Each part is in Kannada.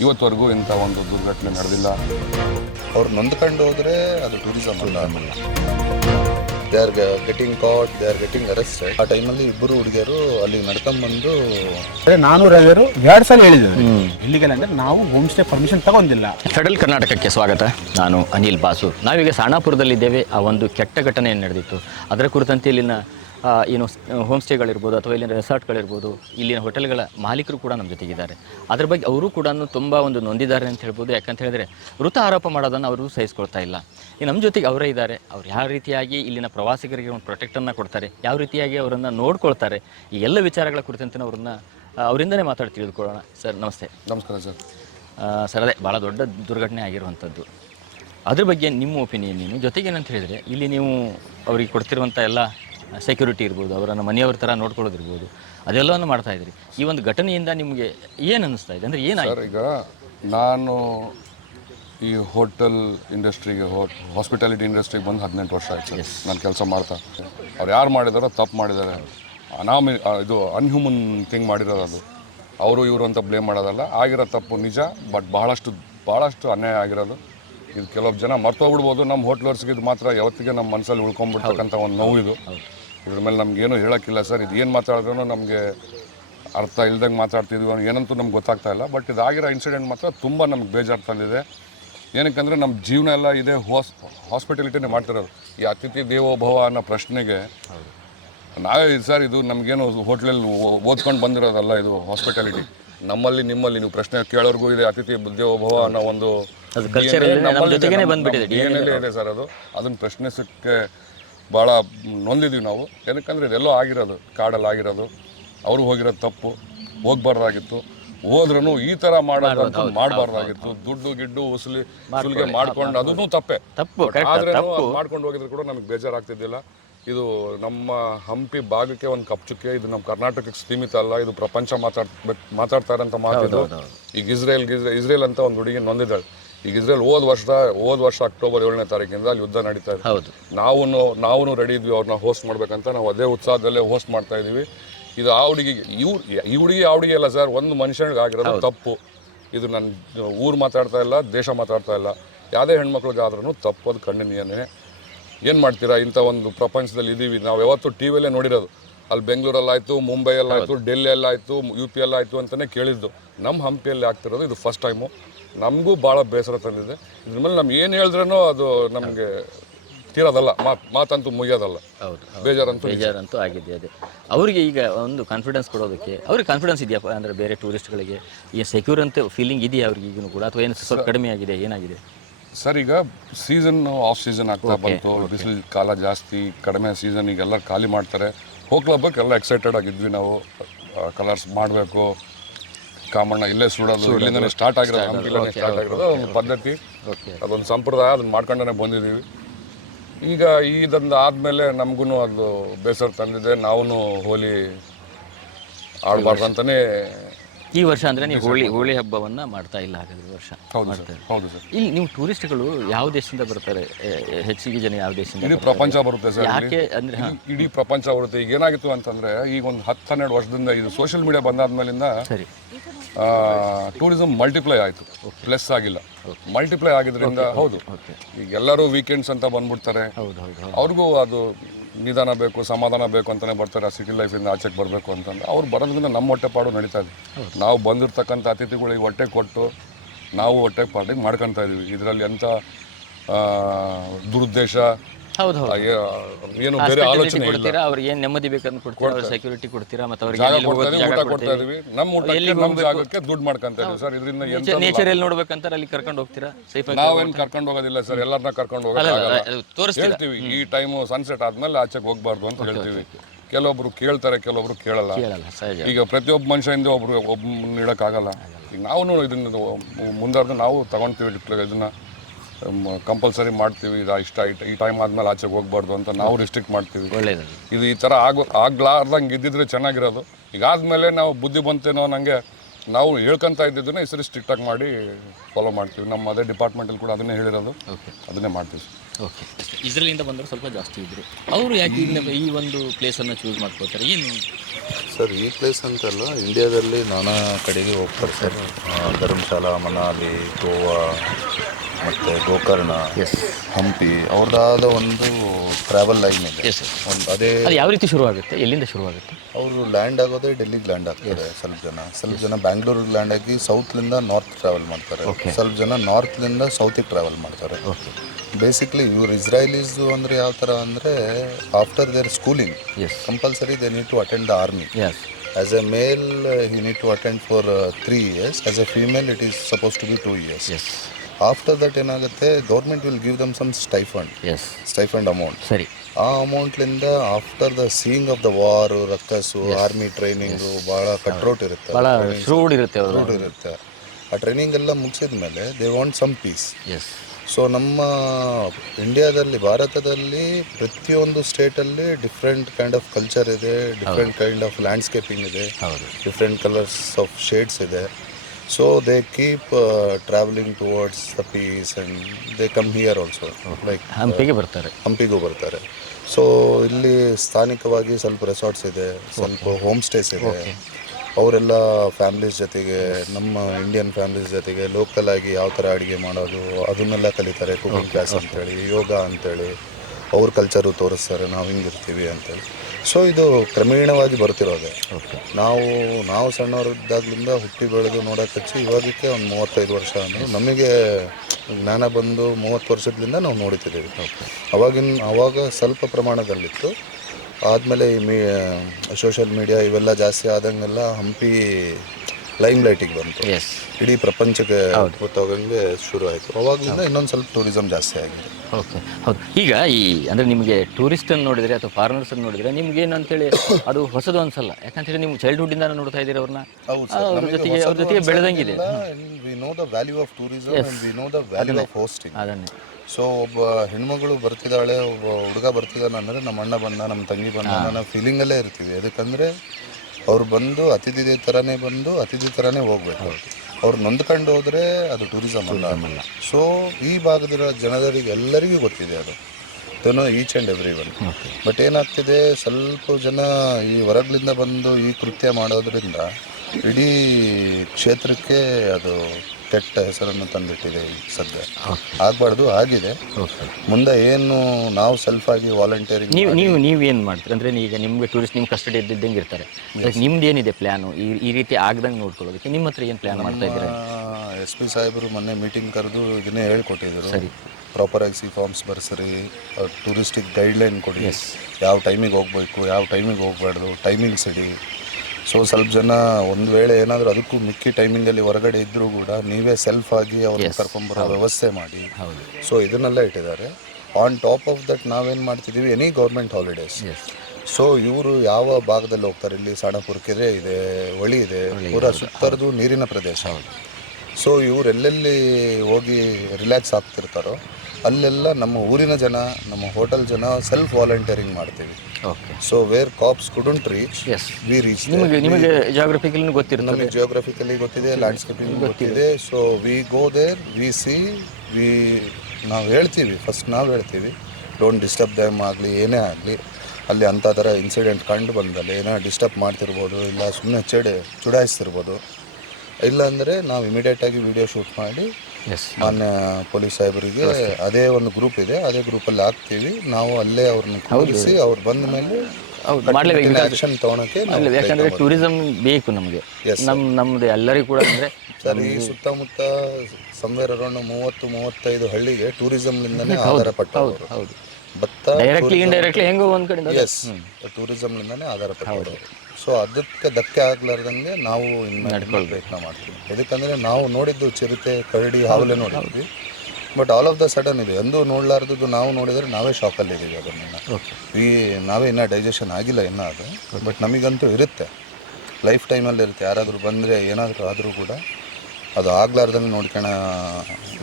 ಇವತ್ತವರೆಗೂ ಇಂಥ ಒಂದು ದುರ್ಘಟನೆ ನಡೆದಿಲ್ಲ. ಅವ್ರು ನೊಂದ್ಕೊಂಡು ಹೋದ್ರೆ ಅದು ಟೂರಿಸಂ ಅಲ್ಲ. They are getting caught they are getting arrested ಆ ಟೈಮಲ್ಲಿ ಇಬ್ಬರು ಹುಡುಗಿಯರು ಅಲ್ಲಿ ನಡ್ಕೊಂಡ್ಬಂದು ಅದೇ ನಾನು ರವಿಯರು ಎರಡು ಸಲ ಹೇಳಿದ್ದೇವೆ ಇಲ್ಲಿಗೇನಂದ್ರೆ ನಾವು ಹೋಮ್ ಸ್ಟೇ ಪರ್ಮಿಷನ್ ತಗೊಂಡಿಲ್ಲ. ಫೆಡರಲ್ ಕರ್ನಾಟಕಕ್ಕೆ ಸ್ವಾಗತ. ನಾನು ಅನಿಲ್ ಬಾಸು. ನಾವೀಗ ಸಾಣಾಪುರದಲ್ಲಿದ್ದೇವೆ. ಆ ಒಂದು ಕೆಟ್ಟ ಘಟನೆ ನಡೆದಿತ್ತು. ಅದರ ಕುರಿತಂತೆ ಇಲ್ಲಿನ ಏನು ಹೋಮ್ ಸ್ಟೇಗಳಿರ್ಬೋದು ಅಥವಾ ಇಲ್ಲಿನ ರೆಸಾರ್ಟ್ಗಳಿರ್ಬೋದು ಇಲ್ಲಿನ ಹೋಟೆಲ್ಗಳ ಮಾಲೀಕರು ಕೂಡ ನಮ್ಮ ಜೊತೆಗಿದ್ದಾರೆ. ಅದ್ರ ಬಗ್ಗೆ ಅವರು ಕೂಡ ತುಂಬ ಒಂದು ನೊಂದಿದ್ದಾರೆ ಅಂತ ಹೇಳ್ಬೋದು. ಯಾಕಂತ ಹೇಳಿದ್ರೆ ವೃತ ಆರೋಪ ಮಾಡೋದನ್ನು ಅವರು ಸಹಿಸ್ಕೊಳ್ತಾ ಇಲ್ಲ. ಈ ನಮ್ಮ ಜೊತೆಗೆ ಅವರೇ ಇದ್ದಾರೆ. ಅವ್ರು ಯಾವ ರೀತಿಯಾಗಿ ಇಲ್ಲಿನ ಪ್ರವಾಸಿಗರಿಗೆ ಒಂದು ಪ್ರೊಟೆಕ್ಟನ್ನು ಕೊಡ್ತಾರೆ ಯಾವ ರೀತಿಯಾಗಿ ಅವರನ್ನು ನೋಡ್ಕೊಳ್ತಾರೆ ಈ ಎಲ್ಲ ವಿಚಾರಗಳ ಕುರಿತಂತೆ ಅವ್ರನ್ನ ಅವರಿಂದನೇ ಮಾತಾಡಿ ತಿಳಿದುಕೊಳ್ಳೋಣ. ಸರ್ ನಮಸ್ತೆ. ನಮಸ್ಕಾರ ಸರ್. ಸರ್ ಅದೇ ಭಾಳ ದೊಡ್ಡ ದುರ್ಘಟನೆ ಆಗಿರುವಂಥದ್ದು. ಅದ್ರ ಬಗ್ಗೆ ನಿಮ್ಮ ಒಪಿನಿಯನ್ ಏನು? ಜೊತೆಗೆ ಏನಂತ ಹೇಳಿದರೆ ಇಲ್ಲಿ ನೀವು ಅವರಿಗೆ ಕೊಡ್ತಿರುವಂಥ ಎಲ್ಲ ಸೆಕ್ಯೂರಿಟಿ ಇರ್ಬೋದು ಅವರನ್ನು ಮನೆಯವ್ರ ಥರ ನೋಡ್ಕೊಳ್ಳೋದಿರ್ಬೋದು ಅದೆಲ್ಲವನ್ನು ಮಾಡ್ತಾ ಇದ್ರಿ. ಈ ಒಂದು ಘಟನೆಯಿಂದ ನಿಮಗೆ ಏನು ಅನ್ನಿಸ್ತಾ ಇದೆ? ಅಂದರೆ ಏನಾಯ್ತು ಈಗ ನಾನು ಈ ಹೋಟೆಲ್ ಇಂಡಸ್ಟ್ರಿಗೆ ಹಾಸ್ಪಿಟಾಲಿಟಿ ಇಂಡಸ್ಟ್ರಿಗೆ ಬಂದು ಹದಿನೆಂಟು ವರ್ಷ ಆಯ್ತು. ನಾನು ಕೆಲಸ ಮಾಡ್ತಾ. ಅವ್ರು ಯಾರು ಮಾಡಿದಾರೋ ತಪ್ಪು ಮಾಡಿದ್ದಾರೆ. ಅನಾಮಿ ಆ, ಇದು ಅನ್ಹ್ಯೂಮನ್ ಥಿಂಗ್ ಮಾಡಿರೋದು ಅದು. ಅವರು ಇವರು ಅಂತ ಬ್ಲೇಮ್ ಮಾಡೋದಲ್ಲ. ಆಗಿರೋ ತಪ್ಪು ನಿಜ ಬಟ್ ಬಹಳಷ್ಟು ಭಾಳಷ್ಟು ಅನ್ಯಾಯ ಆಗಿರೋದು. ಇದು ಕೆಲವೊಬ್ಬ ಜನ ಮರ್ತೋಗ್ಬಿಡ್ಬೋದು. ನಮ್ಮ ಹೋಟ್ಲರ್ಸ್ಗೆ ಇದು ಮಾತ್ರ ಯಾವತ್ತಿಗೆ ನಮ್ಮ ಮನಸ್ಸಲ್ಲಿ ಉಳ್ಕೊಂಡ್ಬಿಡ್ತಕ್ಕಂಥ ಒಂದು ನೋವು ಇದು ಇದ್ರ ಮೇಲೆ ನಮ್ಗೇನು ಹೇಳೋಕ್ಕಿಲ್ಲ ಸರ್. ಇದು ಏನು ಮಾತಾಡಿದ್ರು ನಮಗೆ ಅರ್ಥ ಇಲ್ದಂಗೆ ಮಾತಾಡ್ತಿದ್ವಿ ಏನಂತೂ ನಮ್ಗೆ ಗೊತ್ತಾಗ್ತಾ ಇಲ್ಲ. ಬಟ್ ಇದಾಗಿರೋ ಇನ್ಸಿಡೆಂಟ್ ಮಾತ್ರ ತುಂಬ ನಮ್ಗೆ ಬೇಜಾರು ತಂದಿದೆ. ಏನಕ್ಕಂದರೆ ನಮ್ಮ ಜೀವನ ಎಲ್ಲ ಇದೆ ಹಾಸ್ ಹಾಸ್ಪಿಟಲಿಟಿನೇ ಮಾಡ್ತಿರೋದು. ಈ ಅತಿಥಿ ದೇವೋಭವ ಅನ್ನೋ ಪ್ರಶ್ನೆಗೆ ನಾವೇ ಇದು ಸರ್ ಇದು ನಮಗೇನು ಹೋಟ್ಲಲ್ಲಿ ಓದ್ಕೊಂಡು ಬಂದಿರೋದಲ್ಲ ಇದು ಹಾಸ್ಪಿಟಾಲಿಟಿ ನಮ್ಮಲ್ಲಿ ನಿಮ್ಮಲ್ಲಿ ನೀವು ಪ್ರಶ್ನೆ ಕೇಳೋರ್ಗೂ ಇದೆ ಅತಿಥಿ ದೇವೋಭವ ಅನ್ನೋ ಒಂದು ಇದೆ ಸರ್ ಅದು. ಅದನ್ನು ಪ್ರಶ್ನಿಸೋಕ್ಕೆ ಭಾಳ ನೊಂದಿದ್ದೀವಿ ನಾವು. ಏನಕ್ಕಂದ್ರೆ ಇದೆಲ್ಲೋ ಆಗಿರೋದು ಕಾಡಲ್ಲಿ ಆಗಿರೋದು ಅವರು ಹೋಗಿರೋದು ತಪ್ಪು ಹೋಗ್ಬಾರ್ದಾಗಿತ್ತು. ಹೋದ್ರೂ ಈ ತರ ಮಾಡೋದು ಮಾಡಬಾರ್ದಾಗಿತ್ತು. ದುಡ್ಡು ಗಿಡ್ಡು ಉಸುಲಿ ಸುಲಿಗೆ ಮಾಡ್ಕೊಂಡು ಅದನ್ನು ತಪ್ಪೆ. ತಪ್ಪು ಆದ್ರೆ ಮಾಡ್ಕೊಂಡು ಹೋಗಿದ್ರು ಕೂಡ ನಮಗೆ ಬೇಜಾರಾಗ್ತಿದ್ದಿಲ್ಲ. ಇದು ನಮ್ಮ ಹಂಪಿ ಭಾಗಕ್ಕೆ ಒಂದು ಕಪ್ಚುಕ್ಕೆ ಇದು ನಮ್ಮ ಕರ್ನಾಟಕಕ್ಕೆ ಸೀಮಿತ ಅಲ್ಲ ಇದು ಪ್ರಪಂಚ ಮಾತಾಡ್ ಮಾತಾಡ್ತಾ ಅಂತ ಮಾತಿದ್ರು ಈಗ ಇಸ್ರೇಲ್ ಇಸ್ರೇಲ್ ಅಂತ ಒಂದು ಹುಡುಗಿ ನೊಂದಿದ್ದಾಳೆ. ಈಗ ಇದ್ರಲ್ಲಿ ಹೋದ ವರ್ಷ ಹೋದ ವರ್ಷ ಅಕ್ಟೋಬರ್ ಏಳನೇ ತಾರೀಕಿಂದ ಅಲ್ಲಿ ಯುದ್ಧ ನಡೀತಾ ಇದೆ. ಹೌದು. ನಾವು ನಾವು ರೆಡಿ ಇದ್ವಿ ಅವ್ರನ್ನ ಹೋಸ್ಟ್ ಮಾಡ್ಬೇಕಂತ. ನಾವು ಅದೇ ಉತ್ಸಾಹದಲ್ಲೇ ಹೋಸ್ಟ್ ಮಾಡ್ತಾ ಇದೀವಿ ಇದು ಆ ಹುಡುಗಿಗೆ ಇವ್ರು ಈ ಹುಡುಗಿ ಆ ಹುಡುಗಿ ಅಲ್ಲ ಸರ್ ಒಂದು ಮನುಷ್ಯನಿಗೆ ಆಗಿರೋದು ತಪ್ಪು. ಇದು ನನ್ನ ಊರು ಮಾತಾಡ್ತಾ ಇಲ್ಲ ದೇಶ ಮಾತಾಡ್ತಾ ಇಲ್ಲ. ಯಾವುದೇ ಹೆಣ್ಮಕ್ಳಿಗಾದ್ರೂ ತಪ್ಪು ಅದು ಖಂಡನೀಯನೇ. ಏನು ಮಾಡ್ತೀರಾ? ಇಂಥ ಒಂದು ಪ್ರಪಂಚದಲ್ಲಿ ಇದ್ದೀವಿ ನಾವು ಯಾವತ್ತೂ ಟಿ ವಿಯಲ್ಲೇ ನೋಡಿರೋದು. ಅಲ್ಲಿ ಬೆಂಗಳೂರಲ್ಲಾಯಿತು ಮುಂಬೈಯಲ್ಲಾಯಿತು ಡೆಲ್ಲಿಯಲ್ಲಾಯಿತು ಯು ಪಿ ಎಲ್ಲಾಯಿತು ಅಂತಲೇ ಕೇಳಿದ್ದು. ನಮ್ಮ ಹಂಪಿಯಲ್ಲಿ ಆಗ್ತಿರೋದು ಇದು ಫಸ್ಟ್ ಟೈಮು ನಮಗೂ ಭಾಳ ಬೇಸರ ತಂದಿದೆ. ಇದ್ರ ಮೇಲೆ ನಮ್ಗೆ ಏನು ಹೇಳಿದ್ರೂ ಅದು ನಮಗೆ ತೀರೋದಲ್ಲ ಮಾತು ಮಾತಂತೂ ಮುಗಿಯೋದಲ್ಲ. ಹೌದು ಬೇಜಾರಂತೂ ಬೇಜಾರಂತೂ ಆಗಿದೆ ಅದೇ. ಅವರಿಗೆ ಈಗ ಒಂದು ಕಾನ್ಫಿಡೆನ್ಸ್ ಕೊಡೋದಕ್ಕೆ ಅವ್ರಿಗೆ ಕಾನ್ಫಿಡೆನ್ಸ್ ಇದೆಯಪ್ಪ ಅಂದರೆ ಬೇರೆ ಟೂರಿಸ್ಟ್ಗಳಿಗೆ ಈ ಸೆಕ್ಯೂರ್ ಅಂತ ಫೀಲಿಂಗ್ ಇದೆಯಾ ಅವ್ರಿಗೆ ಈಗಲೂ ಕೂಡ? ಅಥವಾ ಏನು ಸ್ವಲ್ಪ ಕಡಿಮೆ ಆಗಿದೆ ಏನಾಗಿದೆ? ಸರ್ ಈಗ ಸೀಸನ್ ಆಫ್ ಸೀಸನ್ ಆಗ್ತಾ ಬಂತು. ಬಿಸಿಲು ಕಾಲ ಜಾಸ್ತಿ ಕಡಿಮೆ ಸೀಸನ್ ಈಗೆಲ್ಲ ಖಾಲಿ ಮಾಡ್ತಾರೆ. ಹೋಗ್ಲಬ್ಬಕ್ಕೆ ಎಲ್ಲ ಎಕ್ಸೈಟೆಡ್ ಆಗಿದ್ವಿ ನಾವು. ಕಲರ್ಸ್ ಮಾಡಬೇಕು. ಕಾಮಣ್ಣ ಇಲ್ಲೇ ಸುಡೋದು ಇಲ್ಲಿಂದನೇ ಸ್ಟಾರ್ಟ್ ಆಗಿರೋದು ಹಂಪಿಲೇ ಸ್ಟಾರ್ಟ್ ಆಗಿರೋದು. ಒಂದು ಪದ್ಧತಿ. ಅದೊಂದು ಸಂಪ್ರದಾಯ ಅದನ್ನ ಮಾಡ್ಕೊಂಡೇ ಬಂದಿದ್ದೀವಿ. ಈಗ ಇದೊಂದು ಆದಮೇಲೆ ನಮಗೂ ಅದು ಬೇಸರ ತಂದಿದೆ. ನಾವು ಹೋಲಿ ಆಡಬಾರ್ದು ಅಂತಲೇ ಈ ವರ್ಷ ಅಂದರೆ ನೀವು ಹೋಳಿ ಹೋಳಿ ಹಬ್ಬವನ್ನು ಮಾಡ್ತಾ ಇಲ್ಲ ಹಾಗಾದ್ರೆ ಈ ವರ್ಷ ಹೌದು ಸರ್. ಹೌದು ಸರ್. ಇಲ್ಲಿ ನೀವು ಟೂರಿಸ್ಟ್ಗಳು ಯಾವ ದೇಶದಿಂದ ಬರ್ತಾರೆ? ಎ- ಹೆಚ್ಚಿಗೆ ಜನ ಯಾವ ದೇಶದಿಂದ ಇಡೀ ಬರ್ತಾರೆ? ಪ್ರಪಂಚ ಬರುತ್ತೆ ಸರ್. ಯಾಕೆ ಅಂದರೆ ಹಾಂ. ಇಡೀ- ಇಡೀ ಪ್ರಪಂಚ ಬರುತ್ತೆ. ಈಗ ಏನಾಗಿತ್ತು ಅಂತಂದ್ರೆ ಈಗ ಒಂದು ಹತ್ತು ಹನ್ನೆರಡು ವರ್ಷದಿಂದ ಇದು ಸೋಷಿಯಲ್ ಮೀಡಿಯಾ ಬಂದಾದ್ಮೇಲಿಂದ ಸರಿ. ಟೂರಿಸಂ ಮಲ್ಟಿಪ್ಲೈ ಆಯಿತು. ಪ್ಲಸ್ ಆಗಿಲ್ಲ. ಮಲ್ಟಿಪ್ಲೈ ಆಗಿದ್ರಿಂದ ಹೌದು. ಈಗ ಎಲ್ಲರೂ ವೀಕೆಂಡ್ಸ್ ಅಂತ ಬಂದ್ಬಿಡ್ತಾರೆ. ಹೌದು ಹೌದು. ಅವ್ರಿಗೂ ಅದು ನಿಧಾನ ಬೇಕು ಸಮಾಧಾನ ಬೇಕು ಅಂತಲೇ ಬರ್ತಾರೆ ಸಿಟಿ ಲೈಫಿಂದ ಆಚೆಗೆ ಬರಬೇಕು ಅಂತಂದ್ರೆ ಅವ್ರು ಬರೋದ್ರಿಂದ ನಮ್ಮ ಹೊಟ್ಟೆಪಾಡು ನಡೀತಾ ಇದೆ. ನಾವು ಬಂದಿರ್ತಕ್ಕಂಥ ಅತಿಥಿಗಳಿಗೆ ಹೊಟ್ಟೆ ಕೊಟ್ಟು ನಾವು ಹೊಟ್ಟೆ ಪಾಡಿಗೆ ಮಾಡ್ಕೊತಾ ಇದ್ದೀವಿ ಇದರಲ್ಲಿ ಎಂಥ ದುರುದ್ದೇಶ ಹೌದು ಏನು ಬೇರೆ ಆಲೋಚನೆ ಇಲ್ಲ. ಕೊಡ್ತೀರಾ ಅವ್ರಿಗೆ ಏನು ನೆಮ್ಮದಿ ಬೇಕಂತ ಕೊಡ್ತೀರಾ ಸೆಕ್ಯೂರಿಟಿ ಕೊಡ್ತೀರಾ. ಮತ್ತೆ ಅವ್ರಿಗೆ ಜಾಗ ಎಲ್ಲಿ ಕೊಡ್ತಾ ಹೋಗೋದು ಇದೀವಿ ಜಾಗ ಊಟ ಕೊಡ್ತಾ ಇದೀವಿ ನಮ್ಮ ಊಟಕ್ಕೆ ನಮ್ಮ ಜಾಗಕ್ಕೆ ದುಡ್ಡು ಮಾಡ್ಕೊಂತ ಇದೀವಿ ಸರ್ ಇದರಿಂದ ಎಂತ ನೇಚರ್ ಎಲ್ಲಿ ನೋಡ್ಬೇಕಂತಾರೆ ಅಲ್ಲಿ ಕರ್ಕೊಂಡು ಹೋಗ್ತೀರಾ? ಸೇಫ್ ಆಗಿ ನಾವೇನು ಕರ್ಕೊಂಡು ಹೋಗೋದಿಲ್ಲ ಸರ್ ಎಲ್ಲರನ್ನ ಕರ್ಕೊಂಡು ಹೋಗೋಕ್ಕಾಗಲ್ಲ ತೋರಿಸ್ತೀರಾ? ಹೇಳ್ತೀವಿ ಈ ಟೈಮ್ ಸನ್ಸೆಟ್ ಆದ್ಮೇಲೆ ಆಚೆಗೆ ಹೋಗ್ಬಾರ್ದು ಅಂತ ಹೇಳ್ತೀವಿ. ಕೆಲವೊಬ್ರು ಕೇಳ್ತಾರೆ ಕೆಲವೊಬ್ರು ಕೇಳಲ್ಲ. ಕೇಳಲ್ಲ ಸಹಜ. ಈಗ ಪ್ರತಿಯೊಬ್ಬ ಮನುಷ್ಯಯಿಂದ ಒಬ್ರು ಒಬ್ಬ ನೀಡೋಕ್ಕಾಗಲ್ಲ ಈಗ ನಾವು ಇದನ್ನ ಮುಂದಾರ್ದು ನಾವು ತಗೊಂತೀವಿ ಇದನ್ನ. ಕಂಪಲ್ಸರಿ ಮಾಡ್ತೀವಿ. ಇದು ಇಷ್ಟ ಈ- ಈ ಟೈಮ್ ಆದ್ಮೇಲೆ ಆಚೆಗೆ ಹೋಗ್ಬಾರ್ದು ಅಂತ ನಾವು ರಿಸ್ಟ್ರಿಕ್ಟ್ ಮಾಡ್ತೀವಿ. ಇದು ಈ ಥರ ಆಗೋ ಆಗ್ಲಾರ್ದಂಗೆ ಇದ್ದಿದ್ರೆ ಚೆನ್ನಾಗಿರೋದು. ಈಗ ಆದಮೇಲೆ ನಾವು ಬುದ್ಧಿ ಬಂತೇನೋ ನನಗೆ ನಾವು ಹೇಳ್ಕೊಂತ ಇದ್ದಿದ್ದನ್ನ ಹೆಸರು ಸ್ಟ್ರಿಕ್ಟ್ ಸ್ಟ್ರಿಕ್ಟಾಗಿ ಮಾಡಿ ಫಾಲೋ ಮಾಡ್ತೀವಿ. ನಮ್ಮ ಅದೇ ಡಿಪಾರ್ಟ್ಮೆಂಟಲ್ಲಿ ಕೂಡ ಅದನ್ನೇ ಹೇಳಿರೋದು. ಅದನ್ನೇ ಮಾಡ್ತೀವಿ. ಓಕೆ. ಇಸ್ರೇಲಿಂದ ಬಂದರೆ ಸ್ವಲ್ಪ ಜಾಸ್ತಿ ಇದ್ದರು ಅವರು ಯಾಕೆ ಈ ಒಂದು ಪ್ಲೇಸನ್ನು ಚೂಸ್ ಮಾಡ್ಕೋತಾರೆ ಏನು ಸರ್ ಈ ಪ್ಲೇಸ್ ಅಂತಲ್ಲ ಇಂಡಿಯಾದಲ್ಲಿ ನಾನಾ ಕಡೆಗೆ ಹೋಗ್ತಾರೆ ಸರ್. ಧರ್ಮಶಾಲಾ ಮನಾಲಿ ಗೋವಾ ಮತ್ತು ಗೋಕರ್ಣ ಹಂಪಿ ಅವ್ರದ್ದಾದ ಒಂದು ಟ್ರಾವೆಲ್ ಲೈನ್ ಇದೆ. ಎಸ್ ಒಂದು ಅದೇ ಅದು ಯಾವ ರೀತಿ ಶುರುವಾಗುತ್ತೆ? ಎಲ್ಲಿಂದ ಶುರುವಾಗುತ್ತೆ? ಅವರು ಲ್ಯಾಂಡ್ ಆಗೋದೇ ಡೆಲ್ಲಿಗೆ ಲ್ಯಾಂಡ್ ಆಗ್ತಾರೆ ಸ್ವಲ್ಪ ಜನ. ಸ್ವಲ್ಪ ಜನ ಬ್ಯಾಂಗ್ಳೂರಿಗೆ ಲ್ಯಾಂಡ್ ಆಗಿ ಸೌತ್ಲಿಂದ ನಾರ್ತ್ ಟ್ರಾವೆಲ್ ಮಾಡ್ತಾರೆ. ಸ್ವಲ್ಪ ಜನ ನಾರ್ತ್ಲಿಂದ ಸೌತಿಗೆ ಟ್ರಾವೆಲ್ ಮಾಡ್ತಾರೆ. ಬೇಸಿಕ್ಲಿ ಇವ್ರು ಇಸ್ರಾಯಲೀಸು ಅಂದರೆ ಯಾವ ಥರ ಅಂದರೆ after their schooling yes compulsory they need to attend the army yes as a male you need to attend for three years as a female it is suppose to be two years yes after that ಏನಾಗುತ್ತೆ government will give them some stipend yes stipend amount ಸರಿ. ಆ ಅಮೌಂಟ್ಲಿಂದ after the seeing of the war ರಕ್ಕಸು army training ಭಾಳ ಕಟ್ರೋಟ್ ಇರುತ್ತೆ. ಭಾಳ ಶ್ರೂಡ್ ಇರುತ್ತೆ ಅವರು. Route ಇರುತ್ತೆ. ಆ ಟ್ರೈನಿಂಗ್ ಎಲ್ಲ ಮುಗಿಸಿದ ಮೇಲೆ they want some peace yes so ನಮ್ಮ ಇಂಡಿಯಾದಲ್ಲಿ ಭಾರತದಲ್ಲಿ ಪ್ರತಿಯೊಂದು ಸ್ಟೇಟಲ್ಲಿ ಡಿಫ್ರೆಂಟ್ ಕೈಂಡ್ ಆಫ್ ಕಲ್ಚರ್ ಇದೆ ಡಿಫ್ರೆಂಟ್ ಕೈಂಡ್ ಆಫ್ ಲ್ಯಾಂಡ್ಸ್ಕೇಪಿಂಗ್ ಇದೆ ಹೌದು. ಡಿಫ್ರೆಂಟ್ ಕಲರ್ಸ್ ಆಫ್ ಶೇಡ್ಸ್ ಇದೆ. So they keep travelling towards the peace and they come here also like ಹಂಪಿಗೆ ಬರ್ತಾರೆ. ಹಂಪಿಗೂ ಬರ್ತಾರೆ. ಸೊ ಇಲ್ಲಿ ಸ್ಥಾನಿಕವಾಗಿ ಸ್ವಲ್ಪ ರೆಸಾರ್ಟ್ಸ್ ಇದೆ ಸ್ವಲ್ಪ ಹೋಮ್ ಸ್ಟೇಸ್ ಇದೆ. ಅವರೆಲ್ಲ ಫ್ಯಾಮಿಲೀಸ್ ಜೊತೆಗೆ ನಮ್ಮ ಇಂಡಿಯನ್ ಫ್ಯಾಮಿಲೀಸ್ ಜೊತೆಗೆ ಲೋಕಲ್ ಆಗಿ ಯಾವ ಥರ ಅಡುಗೆ ಮಾಡೋದು ಅದನ್ನೆಲ್ಲ ಕಲಿತಾರೆ ಕುಕಿಂಗ್ ಕ್ಲಾಸ್ ಅಂತೇಳಿ ಯೋಗ ಅಂತೇಳಿ. ಅವ್ರ ಕಲ್ಚರು ತೋರಿಸ್ತಾರೆ ನಾವು ಹಿಂಗಿರ್ತೀವಿ ಅಂತೇಳಿ. ಸೊ ಇದು ಕ್ರಮೇಣವಾಗಿ ಬರ್ತಿರೋದೆ. ನಾವು ನಾವು ಸಣ್ಣವರಿದ್ದಾಗಲಿಂದ ಹುಟ್ಟಿ ಬೆಳೆದು ನೋಡೋಕೆ ಹಚ್ಚಿ ಇವಾಗಕ್ಕೆ ಒಂದು ಮೂವತ್ತೈದು ವರ್ಷ ಅಂದರೆ ನಮಗೆ ಜ್ಞಾನ ಬಂದು ಮೂವತ್ತು ವರ್ಷದಿಂದ ನಾವು ನೋಡ್ತಿದ್ದೀವಿ. ಅವಾಗಿನ ಅವಾಗ ಸ್ವಲ್ಪ ಪ್ರಮಾಣದಲ್ಲಿತ್ತು. ಆದಮೇಲೆ ಈ ಮೀ ಸೋಷಲ್ ಮೀಡಿಯಾ ಇವೆಲ್ಲ ಜಾಸ್ತಿ ಆದಂಗೆಲ್ಲ ಹಂಪಿ ಲೈಮ್ ಲೈಟಿಗೆ ಬಂತು. ಎಸ್ ಇಡೀ ಪ್ರಪಂಚಕ್ಕೆ ಗೊತ್ತಾಗಂಗೆ ಶುರು ಆಯಿತು ಅವಾಗಲಿಂದ ಇನ್ನೊಂದು ಸ್ವಲ್ಪ ಟೂರಿಸಮ್ ಜಾಸ್ತಿ ಆಗಿದೆ. ಓಕೆ ಹೌದು. ಈಗ ಈ ಅಂದರೆ ನಿಮಗೆ ಟೂರಿಸ್ಟನ್ನು ನೋಡಿದರೆ ಅಥವಾ ಫಾರಿನರ್ಸನ್ನು ನೋಡಿದರೆ ನಿಮ್ಗೇನು ಅಂತೇಳಿ ಅದು ಹೊಸದು ಅನ್ಸಲ್ಲ. ಯಾಕಂತೇಳಿ ನೀವು ಚೈಲ್ಡ್ಹುಡ್ಡಿಂದ ನೋಡ್ತಾ ಇದ್ದೀರಿ ಅವ್ರನ್ನ? ಅವ್ರ ಜೊತೆಗೆ ಅವ್ರ ಜೊತೆಗೆ ಬೆಳೆದಂಗಿದೆ. We know the value of tourism we know the value of hosting ಅದನ್ನೇ. ಸೊ ಒಬ್ಬ ಹೆಣ್ಮಗಳು ಬರ್ತಿದ್ದಾಳೆ ಒಬ್ಬ ಹುಡುಗ ಬರ್ತಿದ್ದಾನೆ ಅಂದರೆ ನಮ್ಮ ಅಣ್ಣ ಬಂದ ನಮ್ಮ ತಂಗಿ ಬಂದ ಅನ್ನೋ ಫೀಲಿಂಗಲ್ಲೇ ಇರ್ತೀವಿ. ಯಾಕಂದರೆ ಅವ್ರು ಬಂದು ಅತಿಥಿ ಥರನೇ ಬಂದು ಅತಿಥಿ ಥರನೇ ಹೋಗ್ಬೇಕು. ಅವ್ರು ನೊಂದ್ಕೊಂಡು ಹೋದರೆ ಅದು ಟೂರಿಸಮ್ ಅಲ್ಲ. ಸೊ ಈ ಭಾಗದ ಜನರಿಗೆ ಎಲ್ಲರಿಗೂ ಗೊತ್ತಿದೆ ಅದು. Know each and every one but ಏನಾಗ್ತಿದೆ ಸ್ವಲ್ಪ ಜನ ಈ ಹೊರಗ್ಲಿಂದ ಬಂದು ಈ ಕೃತ್ಯ ಮಾಡೋದ್ರಿಂದ ಇಡೀ ಕ್ಷೇತ್ರಕ್ಕೆ ಅದು ಕೆಟ್ಟ ಹೆಸರನ್ನು ತಂದಿಟ್ಟಿದೆ ಸದ್ಯ. ಆಗಬಾರ್ದು ಆಗಿದೆ. ಮುಂದೆ ಏನು ನಾವು ಸೆಲ್ಫ್ ಆಗಿ ವಾಲಂಟಿಯರಿಂಗ್ ನೀವು ನೀವು ಏನು ಮಾಡ್ತೀರಿ? ಅಂದರೆ ಈಗ ನಿಮಗೆ ಟೂರಿಸ್ಟ್ ನಿಮ್ಮ ಕಸ್ಟಡಿ ಇದ್ದಿದ್ದಂಗೆ ಇರ್ತಾರೆ ನಿಮ್ದು ಏನಿದೆ ಪ್ಲ್ಯಾನು ಈ ಈ ರೀತಿ ಆಗ್ದಂಗೆ ನೋಡ್ಕೊಳ್ಳೋದಕ್ಕೆ ನಿಮ್ಮ ಹತ್ರ ಏನು ಪ್ಲ್ಯಾನ್ ಮಾಡ್ತಾ ಇದ್ದೀರಾ? ಎಸ್ ಪಿ ಸಾಹೇಬರು ಮೊನ್ನೆ ಮೀಟಿಂಗ್ ಕರೆದು ಇದನ್ನೇ ಹೇಳ್ಕೊಟ್ಟಿದ್ರು. ಪ್ರಾಪರಾಗಿ ಸಿ ಫಾರ್ಮ್ಸ್ ಬರ್ಸರಿ ಟೂರಿಸ್ಟಿಗೆ ಗೈಡ್ಲೈನ್ ಕೊಡಿ. ಯಾವ ಟೈಮಿಗೆ ಹೋಗ್ಬೇಕು ಯಾವ ಟೈಮಿಗೆ ಹೋಗ್ಬಾರ್ದು ಟೈಮಿಂಗ್ಸ್ ಇಡಿ. ಸೊ ಸ್ವಲ್ಪ ಜನ ಒಂದು ವೇಳೆ ಏನಾದರೂ ಅದಕ್ಕೂ ಮಿಕ್ಕಿ ಟೈಮಿಂಗಲ್ಲಿ ಹೊರಗಡೆ ಇದ್ದರೂ ಕೂಡ ನೀವೇ ಸೆಲ್ಫ್ ಆಗಿ ಅವ್ರನ್ನ ಕರ್ಕೊಂಬರೋ ವ್ಯವಸ್ಥೆ ಮಾಡಿ. ಸೊ ಇದನ್ನೆಲ್ಲ ಇಟ್ಟಿದ್ದಾರೆ. ಆನ್ ಟಾಪ್ ಆಫ್ ದಟ್ ನಾವೇನು ಮಾಡ್ತಿದ್ದೀವಿ ಎನಿ ಗೌರ್ಮೆಂಟ್ ಹಾಲಿಡೇಸ್ ಸೊ ಇವರು ಯಾವ ಭಾಗದಲ್ಲಿ ಹೋಗ್ತಾರೆ? ಇಲ್ಲಿ ಸಾಣಪುರ ಕೆರೆ ಇದೆ ಹೊಳಿ ಇದೆ. ಪೂರ ಸುತ್ತರದು ನೀರಿನ ಪ್ರದೇಶ. ಸೊ ಇವ್ರು ಎಲ್ಲೆಲ್ಲಿ ಹೋಗಿ ರಿಲ್ಯಾಕ್ಸ್ ಆಗ್ತಿರ್ತಾರೋ ಅಲ್ಲೆಲ್ಲ ನಮ್ಮ ಊರಿನ ಜನ ನಮ್ಮ ಹೋಟೆಲ್ ಜನ ಸೆಲ್ಫ್ ವಾಲಂಟಿಯರಿಂಗ್ ಮಾಡ್ತೀವಿ. Okay so where cops couldn't reach yes we reach ನಿಮಗೆ ನಿಮಗೆ ಜಾಗ್ರಫಿಕಲ್ ನಮಗೆ ಜಿಯೋಗ್ರಫಿಕಲಿ ಗೊತ್ತಿದೆ ಲ್ಯಾಂಡ್ಸ್ಕೇಪಿಂಗ್ ಗೊತ್ತಿದೆ. So we go there we see we ನಾವು ಹೇಳ್ತೀವಿ ಫಸ್ಟ್ ನಾವು ಹೇಳ್ತೀವಿ. ಡೋಂಟ್ ಡಿಸ್ಟರ್ಬ್ ದಮ್ ಆಗಲಿ ಏನೇ ಆಗಲಿ. ಅಲ್ಲಿ ಅಂಥ ಥರ ಇನ್ಸಿಡೆಂಟ್ ಕಂಡು ಬಂದಲ್ಲಿ ಏನೋ ಡಿಸ್ಟರ್ಬ್ ಮಾಡ್ತಿರ್ಬೋದು ಇಲ್ಲ ಸುಮ್ಮನೆ ಚಡೆ ಚುಡಾಯಿಸ್ತಿರ್ಬೋದು. ಇಲ್ಲ ಅಂದರೆ ನಾವು ಇಮಿಡಿಯೇಟಾಗಿ ವಿಡಿಯೋ ಶೂಟ್ ಮಾಡಿ ಮಾನ್ಯ ಪೊಲೀಸ್ ಸಾಹೇಬರಿಗೆ ಅದೇ ಒಂದು ಗ್ರೂಪ್ ಇದೆ. ಅದೇ ಗ್ರೂಪಲ್ಲಿ ಹಾಕ್ತೀವಿ ನಾವು ಅಲ್ಲೇ ಅವ್ರನ್ನ ಕೂರಿಸಿ ಅವ್ರು ಬಂದ ಮೇಲೆ ಮಾಡಲೇಬೇಕು. ತೊಗೊಳಕ್ಕೆ ಅಲ್ಲ ಟೂರಿಸಮ್ ಬೇಕು ನಮಗೆ. ನಮ್ಮ ನಮ್ಮದು ಎಲ್ಲರಿಗೂ ಕೂಡ ಅಂದ್ರೆ ಸರ್ ಈ ಸುತ್ತಮುತ್ತ ಸಂವೇರ್ ಅರೌಂಡ್ ಮೂವತ್ತು ಮೂವತ್ತೈದು ಹಳ್ಳಿಗೆ ಟೂರಿಸಂಲಿಂದನೇ ಆಧಾರ ಪಟ್ಟ ಹೌದು. ಭತ್ತ ಡೈರೆಕ್ಟ್ಲಿ ಇಂಡೈರೆಕ್ಟ್ಲಿ ಹೆಂಗೋ ಒಂದು ಕಡೆ ಎಸ್ ಟೂರಿಸಂಲಿಂದನೇ ಆಧಾರ ಪಟ್ಟವರು ಸೊ ಅದಕ್ಕೆ ಧಕ್ಕೆ ಆಗ್ಲಾರ್ದಂಗೆ ನಾವು ಇನ್ಮೇಲೆ ಪ್ರಯತ್ನ ಮಾಡ್ತೀವಿ. ಯಾಕಂದ್ರೆ ನಾವು ನೋಡಿದ್ದು ಚಿರತೆ ಕರಡಿ ಹಾವಲೆ ನೋಡಿದ್ವಿ. But all of the sudden ಇದೆ. ಎಂದೂ ನೋಡಲಾರ್ದು ನಾವು ನೋಡಿದರೆ ನಾವೇ ಶಾಕಲ್ಲಿದ್ದೀವಿ ಅದನ್ನು ಈ ನಾವೇ ಇನ್ನೂ ಡೈಜೆಷನ್ ಆಗಿಲ್ಲ ಇನ್ನೂ ಅದು. ಬಟ್ ನಮಗಂತೂ ಇರುತ್ತೆ. ಲೈಫ್ ಟೈಮಲ್ಲಿ ಇರುತ್ತೆ. ಯಾರಾದರೂ ಬಂದರೆ ಏನಾದರೂ ಆದರೂ ಕೂಡ ಅದು ಆಗ್ಲಾರ್ದಂಗೆ ನೋಡ್ಕೋಣ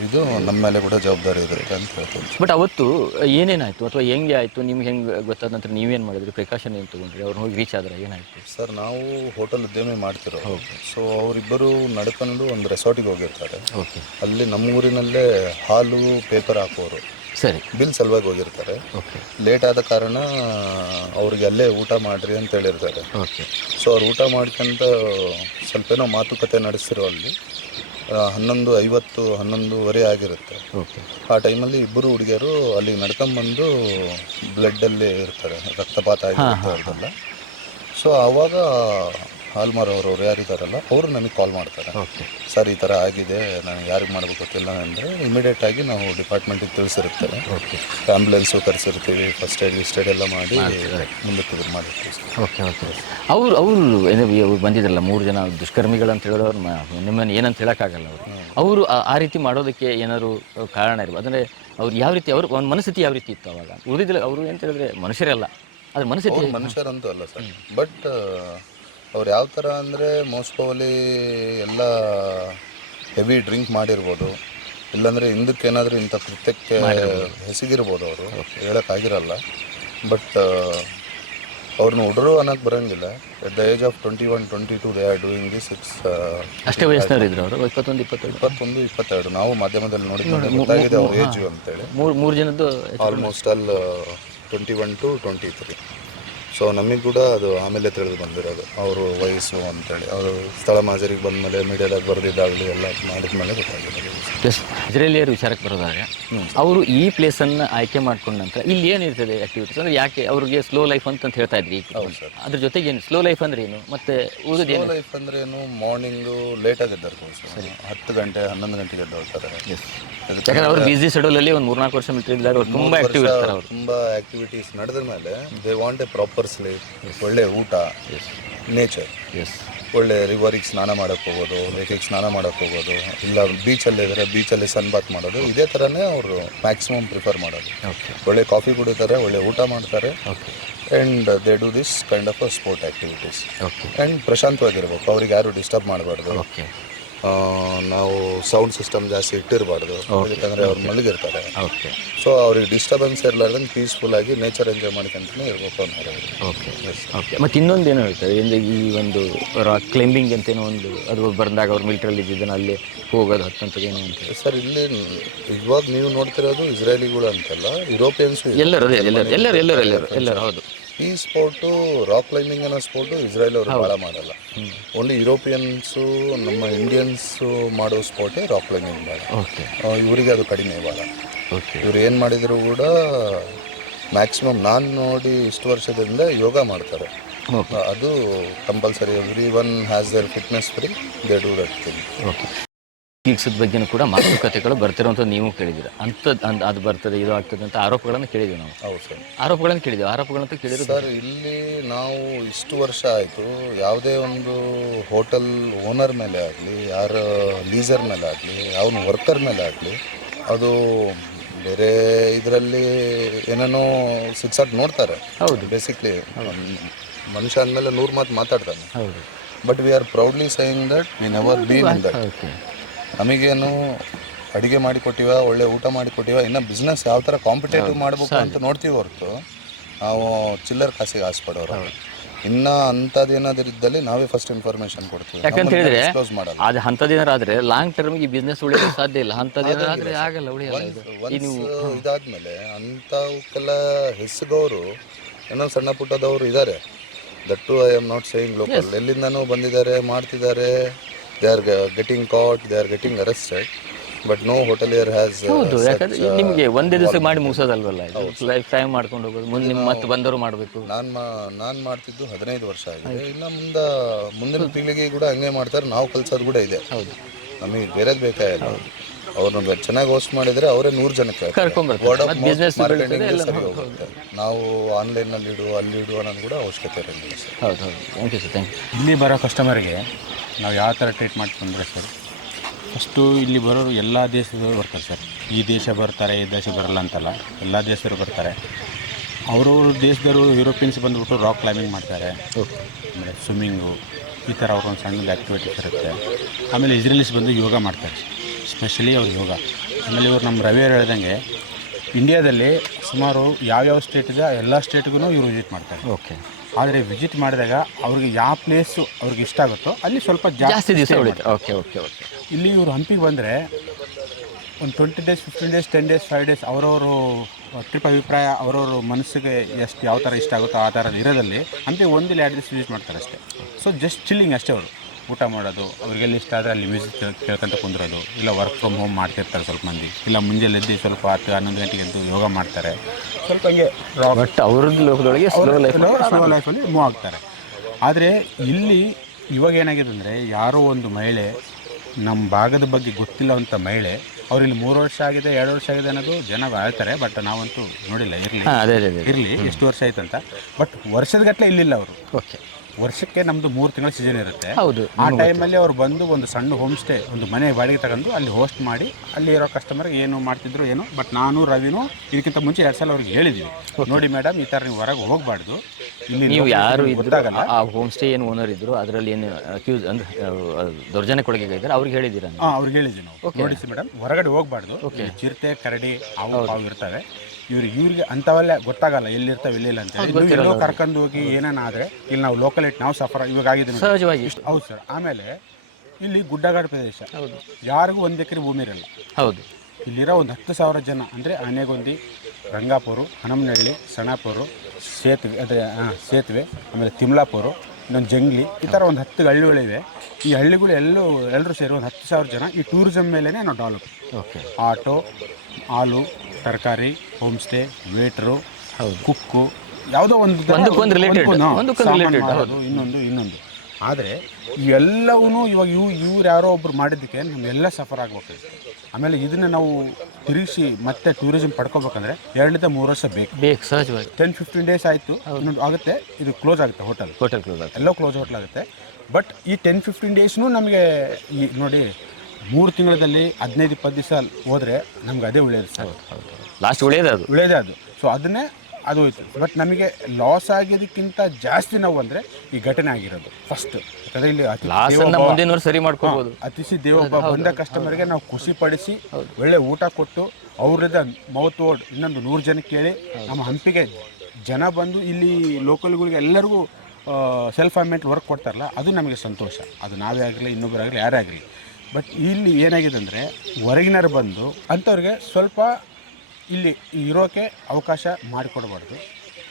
ಇದು ನಮ್ಮ ಮೇಲೆ ಕೂಡ ಜವಾಬ್ದಾರಿ ಇರುತ್ತೆ ಅಂತ ಹೇಳ್ತೀನಿ. ಬಟ್ ಅವತ್ತು ಏನೇನಾಯಿತು? ಅಥವಾ ಹೆಂಗೆ ಆಯಿತು? ನಿಮ್ಗೆ ಹೆಂಗೆ ಗೊತ್ತಾದ ನಂತರ ನೀವೇನು ಮಾಡಿದ್ರಿ? ಪ್ರಿಕಾಷನ್ ಏನು ತೊಗೊಂಡ್ರಿ? ಅವ್ರು ಹೋಗಿ ರೀಚ್ ಆದ್ರೆ ಏನಾಯಿತು? ಸರ್ ನಾವು ಹೋಟೆಲ್ ಉದ್ಯಮಿ ಮಾಡ್ತಿರೋ ಸೊ ಅವರಿಬ್ಬರು ನಡ್ಕೊಂಡು ಒಂದು ರೆಸಾರ್ಟಿಗೆ ಹೋಗಿರ್ತಾರೆ. ಓಕೆ ಅಲ್ಲಿ ನಮ್ಮ ಊರಿನಲ್ಲೇ ಹಾಲು ಪೇಪರ್ ಹಾಕೋರು ಸರಿ. ಬಿಲ್ ಸಲುವಾಗಿ ಹೋಗಿರ್ತಾರೆ. ಲೇಟ್ ಆದ ಕಾರಣ ಅವ್ರಿಗೆ ಅಲ್ಲೇ ಊಟ ಮಾಡ್ರಿ ಅಂತ ಹೇಳಿರ್ತಾರೆ. ಓಕೆ ಸೊ ಅವ್ರು ಊಟ ಮಾಡ್ಕೊಂತ ಸ್ವಲ್ಪ ಏನೋ ಮಾತುಕತೆ ನಡೆಸಿರೋ ಅಲ್ಲಿ. ಹನ್ನೊಂದು ಐವತ್ತು ಹನ್ನೊಂದುವರೆ ಆಗಿರುತ್ತೆ. ಓಕೆ. ಆ ಟೈಮಲ್ಲಿ ಇಬ್ಬರು ಹುಡುಗಿಯರು ಅಲ್ಲಿ ನಡ್ಕೊಂಬಂದು ಬ್ಲಡ್ಡಲ್ಲಿ ಇರ್ತಾರೆ ರಕ್ತಪಾತ ಆಗಿರುತ್ತೆ ಅವ್ರದ್ದೆಲ್ಲ. ಸೊ ಆವಾಗ ಹಾಲ್ ಅವರು ಯಾರಿದ್ದಾರಲ್ಲ ಅವರು ನನಗೆ ಕಾಲ್ ಮಾಡ್ತಾರೆ. ಓಕೆ ಸರ್ ಈ ಥರ ಆಗಿದೆ ನಾನು ಯಾರಿಗೆ ಮಾಡಬೇಕು ಗೊತ್ತಿಲ್ಲ ಅಂದರೆ ಇಮಿಡಿಯೇಟ್ ಆಗಿ ನಾವು ಡಿಪಾರ್ಟ್ಮೆಂಟಿಗೆ ತಿಳಿಸಿರ್ತೇವೆ ಓಕೆ ಆ್ಯಂಬುಲೆನ್ಸು ಕರೆಸಿರ್ತೀವಿ ಫಸ್ಟ್ ಏಡ್ ಲಿಸ್ಟ್ ಏಡ್ ಎಲ್ಲ ಮಾಡಿ ಮುಂದಕ್ಕೆ ಇದು ಮಾಡಿರ್ತೀವಿ ಓಕೆ ಓಕೆ ಅವ್ರು ಅವರು ಏನು ಬಂದಿದ್ರಲ್ಲ ಮೂರು ಜನ ದುಷ್ಕರ್ಮಿಗಳು ಅಂತ ಹೇಳಿದ್ರು ಅವ್ರು ನಿಮ್ಮನ್ನು ಏನಂತ ಹೇಳೋಕ್ಕಾಗಲ್ಲ ಅವರು. ಅವರು ಆ- ರೀತಿ ಮಾಡೋದಕ್ಕೆ ಏನಾದರೂ ಕಾರಣ ಇರ್ಬೋದು. ಅಂದರೆ ಅವ್ರು ಯಾವ ರೀತಿ ಅವ್ರ ಒಂದು ಮನಸ್ಥಿತಿ ಯಾವ ರೀತಿ ಇತ್ತು ಅವಾಗ? ಉಳಿದಿಲ್ಲ ಅವರು ಅಂತ ಹೇಳಿದ್ರೆ ಮನುಷ್ಯರೇ ಅಲ್ಲ. ಅದ್ರ ಮನಸ್ಥಿತಿ ಮನುಷ್ಯರಂತೂ ಅಲ್ಲ ಸರ್. ಬಟ್ ಅವ್ರು ಯಾವ ಥರ ಅಂದರೆ ಮೋಸ್ಟ್ ಪ್ರಾಬಲಿ ಎಲ್ಲ ಹೆವಿ ಡ್ರಿಂಕ್ ಮಾಡಿರ್ಬೋದು. ಇಲ್ಲಾಂದರೆ ಹಿಂದಕ್ಕೆ ಏನಾದರೂ ಇಂಥ ಕೃತ್ಯಕ್ಕೆ ಹೆಸಗಿರ್ಬೋದು ಅವರು. ಹೇಳೋಕ್ಕಾಗಿರಲ್ಲ. ಬಟ್ ಅವ್ರನ್ನ ಹುಡುಗರು ಅನ್ನೋಕ್ಕೆ ಬರೋಂಗಿಲ್ಲ. At the age of twenty one twenty two they are doing this it's ಅಷ್ಟೇ ವಯಸ್ಸಿನವರಿದ್ರು ಅವರು? ಇಪ್ಪತ್ತೊಂದು ಇಪ್ಪತ್ತೆರಡು ಇಪ್ಪತ್ತೊಂದು ಇಪ್ಪತ್ತೆರಡು. ನಾವು ಮಾಧ್ಯಮದಲ್ಲಿ ನೋಡಿದ್ರೆ ಗೊತ್ತಾಗಿದೆ ಅವ್ರ ಏಜು ಅಂತೇಳಿ. ಮೂರು ಮೂರು ಜನದ್ದು almost all twenty one two twenty three so ನಮಗೆ ಕೂಡ ಅದು ಆಮೇಲೆ ತಿಳಿದು ಬಂದಿರೋದು. ಅವರು ವಯಸ್ಸು ಅಂತೇಳಿ. ಅವರು ಸ್ಥಳ ಮಾಜರಿಗೆ ಬಂದಮೇಲೆ ಮೀಡಿಯಾದಾಗ ಬರೆದಿದ್ದಾಗಲಿ ಎಲ್ಲ ಮಾಡಿದ್ಮೇಲೆ ಗೊತ್ತಾಗಿದೆ. ಪ್ಲಸ್ ಇಸ್ರೇಲಿಯರ್ ವಿಚಾರಕ್ಕೆ ಬರೋದಾಗ ಅವರು ಈ ಪ್ಲೇಸನ್ನು ಆಯ್ಕೆ ಮಾಡ್ಕೊಂಡ ನಂತರ ಇಲ್ಲಿ ಏನಿರ್ತದೆ ಆ್ಯಕ್ಟಿವಿಟೀಸ್ ಅಂದರೆ ಯಾಕೆ ಅವ್ರಿಗೆ ಸ್ಲೋ ಲೈಫ್ ಅಂತ ಹೇಳ್ತಾ ಇದ್ರಿ ಅದ್ರ ಜೊತೆಗೆ ಏನು? ಸ್ಲೋ ಲೈಫ್ ಅಂದ್ರೆ ಏನು? ಮತ್ತೆ ಉಳಿದ ಏನು? ಲೈಫ್ ಅಂದ್ರೆ ಏನು? ಮಾರ್ನಿಂಗು ಲೇಟಾಗಿ ಸರಿ. ಹತ್ತು ಗಂಟೆ ಹನ್ನೊಂದು ಗಂಟೆಗೆ ಎದ್ದೋಗ್ತಾರೆ ಯಾಕಂದ್ರೆ ಅವ್ರು ಬಿಸಿ ಶೆಡ್ಯೂಲಲ್ಲಿ ಒಂದು ಮೂರ್ನಾಲ್ಕು ವರ್ಷ ಮಿಟ್ಟಿದ್ದಾರೆ ಅವ್ರು ತುಂಬ ಆಕ್ಟಿವ್ ಇರ್ತಾರೆ ಅವರು. ತುಂಬ ಆಕ್ಟಿವಿಟೀಸ್ ನಡೆದ ಮೇಲೆ they want a proper sleep ಒಳ್ಳೆ ಊಟ. ನೇಚರ್ ಎಸ್ ಒಳ್ಳೆ ರಿವರಿಗೆ ಸ್ನಾನ ಮಾಡಕ್ಕೆ ಹೋಗೋದು ಲೇಕಿಗೆ ಸ್ನಾನ ಮಾಡಕ್ಕೆ ಹೋಗೋದು ಇಲ್ಲ ಬೀಚಲ್ಲಿ ಇದ್ದರೆ ಬೀಚಲ್ಲಿ ಸನ್ ಬಾತ್ ಮಾಡೋದು ಇದೇ ಥರನೇ ಅವರು ಮ್ಯಾಕ್ಸಿಮಮ್ ಪ್ರಿಫರ್ ಮಾಡೋದು. ಒಳ್ಳೆ ಕಾಫಿ ಕುಡಿತಾರೆ ಒಳ್ಳೆ ಊಟ ಮಾಡ್ತಾರೆ. And they do this kind of sport activities and ಪ್ರಶಾಂತವಾಗಿರ್ಬೇಕು ಅವ್ರಿಗೆ ಯಾರು ಡಿಸ್ಟರ್ಬ್ ಮಾಡಬಾರ್ದು. ನಾವು ಸೌಂಡ್ ಸಿಸ್ಟಮ್ ಜಾಸ್ತಿ ಇಟ್ಟಿರಬಾರ್ದು. ಯಾಕಂದರೆ ಅವ್ರು ಮಲಗಿರ್ತಾರೆ. ಓಕೆ ಸೊ ಅವ್ರಿಗೆ ಡಿಸ್ಟರ್ಬೆನ್ಸ್ ಇರಲಾರ್ದಂಗೆ ಪೀಸ್ಫುಲ್ ಆಗಿ ನೇಚರ್ ಎಂಜಾಯ್ ಮಾಡ್ಕೊಂತಾನೆ ಇರಬೇಕು ಓಕೆ ಓಕೆ ಮತ್ತು ಇನ್ನೊಂದು ಏನು ಹೇಳ್ತಾರೆ ಅಂದರೆ ಈ ಒಂದು ರಾಕ್ ಕ್ಲೈಂಬಿಂಗ್ ಅಂತೇನೋ ಒಂದು ಅದು ಬಂದಾಗ ಅವ್ರು ಮಿಲ್ಟ್ರಲ್ಲಿ ಇದ್ದಿದ್ದಾನೆ ಅಲ್ಲಿ ಹೋಗೋದು ಹತ್ತಂತ ಏನೋ ಅಂತ. ಸರ್ ಇಲ್ಲಿ ಇವಾಗ ನೀವು ನೋಡ್ತಿರೋದು ಇಸ್ರೇಲಿಗಳು ಅಂತಲ್ಲ ಯುರೋಪಿಯನ್ಸ್ ಎಲ್ಲರೂ ಎಲ್ಲರೂ ಎಲ್ಲರೂ ಎಲ್ಲರೂ ಎಲ್ಲರೂ ಹೌದು. ಈ ಸ್ಪೋರ್ಟು ರಾಕ್ ಕ್ಲೈಂಬಿಂಗ್ ಅನ್ನೋ ಸ್ಪೋರ್ಟು ಇಸ್ರೇಲ್ ಅವರು ಭಾಳ ಮಾಡಲ್ಲ. ಓನ್ಲಿ ಯುರೋಪಿಯನ್ಸು ನಮ್ಮ ಇಂಡಿಯನ್ಸು ಮಾಡೋ ಸ್ಪೋರ್ಟೇ ರಾಕ್ ಕ್ಲೈಂಬಿಂಗ್ ಭಾಳ. ಓಕೆ ಇವರಿಗೆ ಅದು ಕಡಿಮೆ ಇವಾಗ ಓಕೆ ಇವ್ರು ಏನು ಮಾಡಿದ್ರು ಕೂಡ ಮ್ಯಾಕ್ಸಿಮಮ್ ನಾನು ನೋಡಿ ಇಷ್ಟು ವರ್ಷದಿಂದ ಯೋಗ ಮಾಡ್ತಾರೆ. ಅದು compulsory every one has their fitness free they do that thing okay ಗಿಗ್ಸದ ಬಗ್ಗೆನೂ ಕೂಡ ಮಾತುಕತೆಗಳು ಬರ್ತಿರೋಂಥ ನೀವು ಕೇಳಿದ್ದೀರ. ಅಂಥದ್ದು ಅಂದ್ ಅದು ಬರ್ತದೆ ಇದು ಆಗ್ತದೆ ಅಂತ ಆರೋಪಗಳನ್ನು ಕೇಳಿದ್ದೀವಿ ನಾವು. ಹೌದು ಸರ್. ಆರೋಪಗಳನ್ನು ಕೇಳಿದ್ದೀವಿ. ಆರೋಪಗಳಂತ ಕೇಳಿದ್ರು ಸರ್ ಇಲ್ಲಿ ನಾವು ಇಷ್ಟು ವರ್ಷ ಆಯಿತು ಯಾವುದೇ ಒಂದು ಹೋಟೆಲ್ ಓನರ್ ಮೇಲೆ ಆಗಲಿ ಯಾರ ಲೀಸರ್ ಮೇಲೆ ಆಗಲಿ ಯಾವ ವರ್ಕರ್ ಮೇಲೆ ಆಗಲಿ ಅದು ಬೇರೆ ಇದರಲ್ಲಿ ಏನೇನೋ ಸಿಕ್ಸಾಟ್ ನೋಡ್ತಾರೆ. ಹೌದು. ಬೇಸಿಕ್ಲಿ ಮನುಷ್ಯ ಅಂದಮೇಲೆ ನೂರು ಮಾತು ಮಾತಾಡ್ತಾನೆ. ಹೌದು. But we are proudly saying that we never been in that okay ನಮಗೇನು ಅಡುಗೆ ಮಾಡಿಕೊಟ್ಟಿವ ಒಳ್ಳೆ ಊಟ ಮಾಡಿಕೊಟ್ಟಿವ ಇನ್ನು ಬಿಸ್ನೆಸ್ ಯಾವ ಥರ ಕಾಂಪಿಟೇಟಿವ್ ಮಾಡಬೇಕು ಅಂತ ನೋಡ್ತೀವಿ ಹೊರತು. ನಾವು ಚಿಲ್ಲರ್ ಕಾಸಿಗೆ ಆಸ್ಪಡೋರು. ಇನ್ನ ಅಂಥದ್ದು ಏನಾದ್ರು ಇದ್ದಲ್ಲಿ ನಾವೇ ಫಸ್ಟ್ ಇನ್ಫಾರ್ಮೇಶನ್ ಕೊಡ್ತೀವಿ. ಯಾಕಂತ ಹೇಳಿದ್ರೆ ಅದು ಅಂಥದ್ದೇನಾರು ಆದರೆ ಲಾಂಗ್ ಟರ್ಮ್ ಈ ಬಿಸ್ನೆಸ್ ಉಳಿಯೋಕ್ಕೆ ಸಾಧ್ಯ ಇಲ್ಲ. ಅಂಥದ್ದೇನಾರು ಆದರೆ ಆಗಲ್ಲ ಉಳಿಯಲ್ಲ ಒನ್ಸ್ ಇದಾದ್ಮೇಲೆ ಅಂಥವಕ್ಕೆಲ್ಲ ಹೆಸಗೋರು ಏನೋ ಸಣ್ಣ ಪುಟ್ಟದವರು ಇದ್ದಾರೆ that I am not saying local ಎಲ್ಲಿಂದನೂ ಬಂದಿದ್ದಾರೆ ಮಾಡ್ತಿದ್ದಾರೆ. They are getting caught they are getting arrested but no hotelier has ಹೌದು ಯಾಕಂದ್ರೆ ನಿಮಗೆ ಒಂದೇ ದಿವಸ ಮಾಡಿ ಮುಗಿಸೋದಲ್ವಲ್ಲ ಲೈಫ್ ಟೈಮ್ ಮಾಡ್ಕೊಂಡು ಹೋಗೋದು ಮುಂದೆ ನಿಮ್ಮ ಮತ್ತೆ ಬಂದವರು ಮಾಡಬೇಕು. ನಾನು ಮಾ ನಾನು ಮಾಡ್ತಿದ್ದು ಹದಿನೈದು ವರ್ಷ ಆಗಿದೆ. ಇನ್ನು ಮುಂದೆ ಮುಂದಿನ ಪೀಳಿಗೆ ಕೂಡ ಹಂಗೆ ಮಾಡ್ತಾರೆ ನಾವು ಕಲ್ಸೋದು ಕೂಡ ಇದೆ. ಹೌದು. ನಮಗೆ ಬೇರೆದು ಬೇಕಾಗಿಲ್ಲ ಅವ್ರನ್ನ ಚೆನ್ನಾಗಿ ಹೋಸ್ಟ್ ಮಾಡಿದ್ರೆ ಅವರೇ ನೂರು ಜನಕ್ಕೆ ನಾವು ಆನ್ಲೈನ್ ಅಲ್ಲಿ ಮತ್ತೆ business ಮಾರ್ಕೆಟಿಂಗ್ ಬೆಳೀತದೆ, ಸರಿ ಹೋಗುತ್ತೆ. ನಾವು ಆನ್ಲೈನಲ್ಲಿ ಇಡು ಅಲ್ಲಿ ಇಡು ಅನ್ನೋದು ಕೂಡ ಅವಶ್ಯಕತೆ ಇರಲಿಲ್ಲ ಸರ್. ಹೌದು ಹೌದು. Thank you sir thank you ಇಲ್ಲಿ ಬರೋ ಕಸ್ಟಮರ್ಗೆ ನಾವು ಯಾವ ಥರ ಟ್ರೀಟ್ ಮಾಡ್ತಂದ್ರೆ ಸರ್? ಫಸ್ಟು ಇಲ್ಲಿ ಬರೋರು ಎಲ್ಲ ದೇಶದವರು ಬರ್ತಾರೆ ಸರ್. ಈ ದೇಶ ಬರ್ತಾರೆ ಈ ದೇಶ ಬರಲ್ಲ ಅಂತಲ್ಲ. ಎಲ್ಲ ದೇಶದವರು ಬರ್ತಾರೆ. ಅವರವ್ರ ದೇಶದವರು ಯುರೋಪಿಯನ್ಸ್ ಬಂದುಬಿಟ್ಟು ರಾಕ್ ಕ್ಲೈಂಬಿಂಗ್ ಮಾಡ್ತಾರೆ. ಆಮೇಲೆ ಸ್ವಿಮ್ಮಿಂಗು ಈ ಥರ ಅವ್ರೊಂದು ಸಣ್ಣದು ಆ್ಯಕ್ಟಿವಿಟೀಸ್ ಇರುತ್ತೆ. ಆಮೇಲೆ ಇಸ್ರೇಲಿಸ್ ಬಂದು ಯೋಗ ಮಾಡ್ತಾರೆ. ಸ್ಪೆಷಲಿ ಅವ್ರು ಯೋಗ. ಆಮೇಲೆ ಇವರು ನಮ್ಮ ರವಿ ಅವ್ರು ಹೇಳ್ದಂಗೆ ಇಂಡಿಯಾದಲ್ಲಿ ಸುಮಾರು ಯಾವ್ಯಾವ ಸ್ಟೇಟ್ ಇದೆ ಎಲ್ಲ ಸ್ಟೇಟ್ಗೂ ಇವರು ವಿಸಿಟ್ ಮಾಡ್ತಾರೆ. ಓಕೆ ಆದರೆ ವಿಸಿಟ್ ಮಾಡಿದಾಗ ಅವ್ರಿಗೆ ಯಾವ ಪ್ಲೇಸು ಅವ್ರಿಗೆ ಇಷ್ಟ ಆಗುತ್ತೋ ಅಲ್ಲಿ ಸ್ವಲ್ಪ ಜಾಸ್ತಿ ದಿವಸ ಓಕೆ ಓಕೆ ಓಕೆ ಇಲ್ಲಿ ಇವರು ಹಂಪಿಗೆ ಬಂದರೆ ಒಂದು twenty days fifteen days ten days five days ಅವರವರು ಟ್ರಿಪ್ ಅಭಿಪ್ರಾಯ ಅವರವ್ರ ಮನಸ್ಸಿಗೆ ಎಷ್ಟು ಯಾವ ಥರ ಇಷ್ಟ ಆಗುತ್ತೋ ಆ ಥರದ ಇರೋದಲ್ಲಿ ಹಂಪಿ ಒಂದಿಲ್ಲ ಎರಡು ದಿವಸ ವಿಸಿಟ್ ಮಾಡ್ತಾರೆ ಅಷ್ಟೇ. ಸೊ ಜಸ್ಟ್ ಚಿಲ್ಲಿಂಗ್ ಅಷ್ಟೇ ಅವರು. ಊಟ ಮಾಡೋದು ಅವ್ರಿಗೆಲ್ಲಿ ಇಷ್ಟ ಆದರೆ ಅಲ್ಲಿ ಮ್ಯೂಸಿಕ್ ಕೇಳ್ಕೊಂತ ಕುಂದಿರೋದು. ಇಲ್ಲ ವರ್ಕ್ ಫ್ರಮ್ ಹೋಮ್ ಮಾಡ್ತಿರ್ತಾರೆ ಸ್ವಲ್ಪ ಮಂದಿ. ಇಲ್ಲ ಮುಂಜಾನೆ ಎದ್ದು ಸ್ವಲ್ಪ ಹತ್ತು ಹನ್ನೊಂದು ಗಂಟೆಗೆ ಎದ್ದು ಯೋಗ ಮಾಡ್ತಾರೆ. ಸ್ವಲ್ಪ ಹಂಗೆ ಬಟ್ ಅವ್ರದ್ದು ಲೋಕದೊಳಗೆ ಸ್ಲೋ ಲೈಫ್ ಸ್ಲೋ ಲೈಫಲ್ಲಿ ಮೂವ್ ಆಗ್ತಾರೆ. ಆದರೆ ಇಲ್ಲಿ ಇವಾಗ ಏನಾಗಿದೆ ಅಂದರೆ ಯಾರೋ ಒಂದು ಮಹಿಳೆ ನಮ್ಮ ಭಾಗದ ಬಗ್ಗೆ ಗೊತ್ತಿಲ್ಲವಂಥ ಮಹಿಳೆ ಅವ್ರು ಇಲ್ಲಿ ಮೂರು ವರ್ಷ ಆಗಿದೆ ಎರಡು ವರ್ಷ ಆಗಿದೆ ಅನ್ನೋದು ಜನ ಹೇಳ್ತಾರೆ ಬಟ್ ನಾವಂತೂ ನೋಡಿಲ್ಲ ಇರಲಿ. ಇರಲಿ ಎಷ್ಟು ವರ್ಷ ಆಯ್ತಂತ. ಬಟ್ ವರ್ಷದ ಗಟ್ಟಲೆ ಇಲ್ಲಿಲ್ಲ ಅವರು. ಓಕೆ ವರ್ಷಕ್ಕೆ ನಮ್ದು ಮೂರು ತಿಂಗಳ ಸೀಸನ್ ಇರುತ್ತೆ. ಹೌದು ಆ ಟೈಮಲ್ಲಿ ಅವ್ರು ಬಂದು ಒಂದು ಸಣ್ಣ ಹೋಮ್ ಸ್ಟೇ ಒಂದು ಮನೆ ಬಾಡಿಗೆ ತಗೊಂಡು ಅಲ್ಲಿ ಹೋಸ್ಟ್ ಮಾಡಿ ಅಲ್ಲಿ ಇರೋ ಕಸ್ಟಮರ್ಗೆ ಏನು ಮಾಡ್ತಿದ್ರು ಏನು ಬಟ್ ನಾನು ರವಿನೂ ಇದಕ್ಕಿಂತ ಮುಂಚೆ ಎರಡು ಸಲ ಅವ್ರಿಗೆ ಹೇಳಿದ್ವಿ. ನೋಡಿ ಮೇಡಮ್ ಈ ಥರ ನೀವು ಹೊರಗೆ ಹೋಗಬಾರ್ದು. ಇಲ್ಲಿ ನೀವು ಯಾರು ಗೊತ್ತಾಗಲ್ಲ. ಆ ಹೋಮ್ ಸ್ಟೇ ಏನು ಓನರ್ ಇದ್ರು ಅದರಲ್ಲಿ ಏನು ಅಕ್ಯೂಸ್ ಅಂದ್ರೆ ದೌರ್ಜನ್ಯಕ್ಕೊಳಗೆ ಇದ್ದಾರೆ ಅವ್ರಿಗೆ ಹೇಳಿದ್ದೀರಾ? ಹಾಂ ಅವ್ರಿಗೆ ಹೇಳಿದ್ವಿ ನಾವು. ನೋಡಿಸಿ ಮೇಡಮ್ ಹೊರಗಡೆ ಹೋಗಬಾರ್ದು. ಚಿರತೆ ಕರಡಿ ಅವು ಇರ್ತವೆ. ಇವ್ರು ಇವ್ರಿಗೆ ಅಂಥವೆಲ್ಲ ಗೊತ್ತಾಗಲ್ಲ ಎಲ್ಲಿರ್ತಾವೆ ಎಲ್ಲಿಲ್ಲ ಅಂತ. ಎಲ್ಲೋ ಕರ್ಕೊಂಡು ಹೋಗಿ ಏನೇನಾದರೆ ಇಲ್ಲಿ ನಾವು ಲೋಕಲ್ ಇಟ್ಟು ನಾವು ಸಫರ್ ಇವಾಗ ಆಗಿದೆ ನೋಡಿ. ಸಹಜವಾಗಿ. ಇಷ್ಟು ಹೌದು ಸರ್. ಆಮೇಲೆ ಇಲ್ಲಿ ಗುಡ್ಡಗಾಡು ಪ್ರದೇಶ. ಯಾರಿಗೂ ಒಂದು ಎಕರೆ ಭೂಮಿ ಇರಲ್ಲ. ಹೌದು. ಇಲ್ಲಿರೋ ಒಂದು ಹತ್ತು ಸಾವಿರ ಜನ ಅಂದರೆ ಆನೆಗೊಂದಿ ರಂಗಾಪುರು ಹನಮನಹಳ್ಳಿ ಸಣಾಪುರು ಸೇತುವೆ ಅದೇ ಹಾಂ ಸೇತುವೆ ಆಮೇಲೆ ತಿಮ್ಲಾಪುರು ಇನ್ನೊಂದು ಜಂಗ್ಲಿ ಈ ಥರ ಒಂದು ಹತ್ತು ಹಳ್ಳಿಗಳಿವೆ ಈ ಹಳ್ಳಿಗಳು ಎಲ್ಲೂ ಎಲ್ಲರೂ ಸೇರಿ ಒಂದು ಹತ್ತು ಸಾವಿರ ಜನ ಈ ಟೂರಿಸಮ್ ಮೇಲೇ ನಾವು ಡೆವಲಪ್ ಓಕೆ ಆಟೋ ಹಾಲು ತರಕಾರಿ ಹೋಮ್ ಸ್ಟೇ ವೇಟ್ರು ಕುಕ್ಕು ಯಾವುದೋ ಒಂದು ಒಂದಕ್ಕೊಂದು. ಒಂದಕ್ಕೊಂದು, ಇನ್ನೊಂದು ಇನ್ನೊಂದು. ಆದರೆ ಇವೆಲ್ಲವೂ ಇವಾಗ ಇವು ಇವ್ರು ಯಾರೋ ಒಬ್ರು ಮಾಡಿದ್ದಕ್ಕೆ ನಮ್ಮೆಲ್ಲ ಸಫರ್ ಆಗ್ಬೇಕು ಆಮೇಲೆ ಇದನ್ನ ನಾವು ತಿರುಗಿಸಿ ಮತ್ತೆ ಟೂರಿಸಂ ಪಡ್ಕೋಬೇಕಂದ್ರೆ ಎರಡರಿಂದ ಮೂರು ವರ್ಷ ಬೇಕು. ಬೇಕು ಸಹಜವಾಗಿ. ಟೆನ್ ಫಿಫ್ಟೀನ್ ಡೇಸ್ ಆಯಿತು ಆಗುತ್ತೆ ಇದು ಕ್ಲೋಸ್ ಆಗುತ್ತೆ ಹೋಟೆಲ್ ಹೋಟೆಲ್ ಕ್ಲೋಸ್ ಆಗುತ್ತೆ. ಎಲ್ಲೋ ಕ್ಲೋಸ್ ಹೋಟೆಲ್ ಆಗುತ್ತೆ. ಬಟ್ ಈ ಟೆನ್ ಫಿಫ್ಟೀನ್ ಡೇಸ್ನು ನಮಗೆ ಈ ನೋಡಿ ಮೂರು ತಿಂಗಳಲ್ಲಿ ಹದಿನೈದು ಇಪ್ಪತ್ತು ದಿವಸ ಹೋದರೆ ನಮ್ಗೆ ಅದೇ ಒಳ್ಳೆಯದು ಸರ್. ಲಾಸ್ಟ್ ಉಳಿಯೋದು ಅದು. ಒಳ್ಳೆಯದೇ ಅದು. ಸೊ ಅದನ್ನೇ ಅದು ಹೋಯ್ತು. ಬಟ್ ನಮಗೆ ಲಾಸ್ ಆಗಿದ್ದಕ್ಕಿಂತ ಜಾಸ್ತಿ ನಾವು ಅಂದರೆ ಈ ಘಟನೆ ಆಗಿರೋದು ಫಸ್ಟ್ ಯಾಕಂದರೆ ಇಲ್ಲಿ ಅತಿಥಿ ಲಾಸ್ ದೇವೋಭವ- ಮುಂದಿನ ವರ್ಷ ಸರಿ ಮಾಡ್ಕೋಬಹುದು ಅತಿಸಿ ದೇವಪ್ಪ ಬಂದ ಕಸ್ಟಮರ್ಗೆ ನಾವು ಖುಷಿ ಪಡಿಸಿ ಒಳ್ಳೆ ಊಟ ಕೊಟ್ಟು ಅವ್ರದ ಮೌತ್ ವರ್ಡ್ ಇನ್ನೊಂದು ನೂರು ಜನ ಕೇಳಿ ನಮ್ಮ ಹಂಪಿಗೆ ಜನ ಬಂದು ಇಲ್ಲಿ ಲೋಕಲ್ಗಳಿಗೆ ಎಲ್ಲರಿಗೂ ಸೆಲ್ಫ್ ಅಮೆಂಟ್ ವರ್ಕ್ ಕೊಡ್ತಾರಲ್ಲ ಅದು ನಮಗೆ ಸಂತೋಷ. ಅದು ನಾವೇ ಆಗಲಿ ಇನ್ನೊಬ್ಬರಾಗಲಿ ಯಾರೇ ಆಗಲಿ. ಬಟ್ ಇಲ್ಲಿ ಏನಾಗಿದೆ ಅಂದರೆ ಹೊರಗಿನರು ಬಂದು ಅಂಥವ್ರಿಗೆ ಸ್ವಲ್ಪ ಇಲ್ಲಿ ಇರೋಕ್ಕೆ ಅವಕಾಶ ಮಾಡಿಕೊಡ್ಬಾರ್ದು.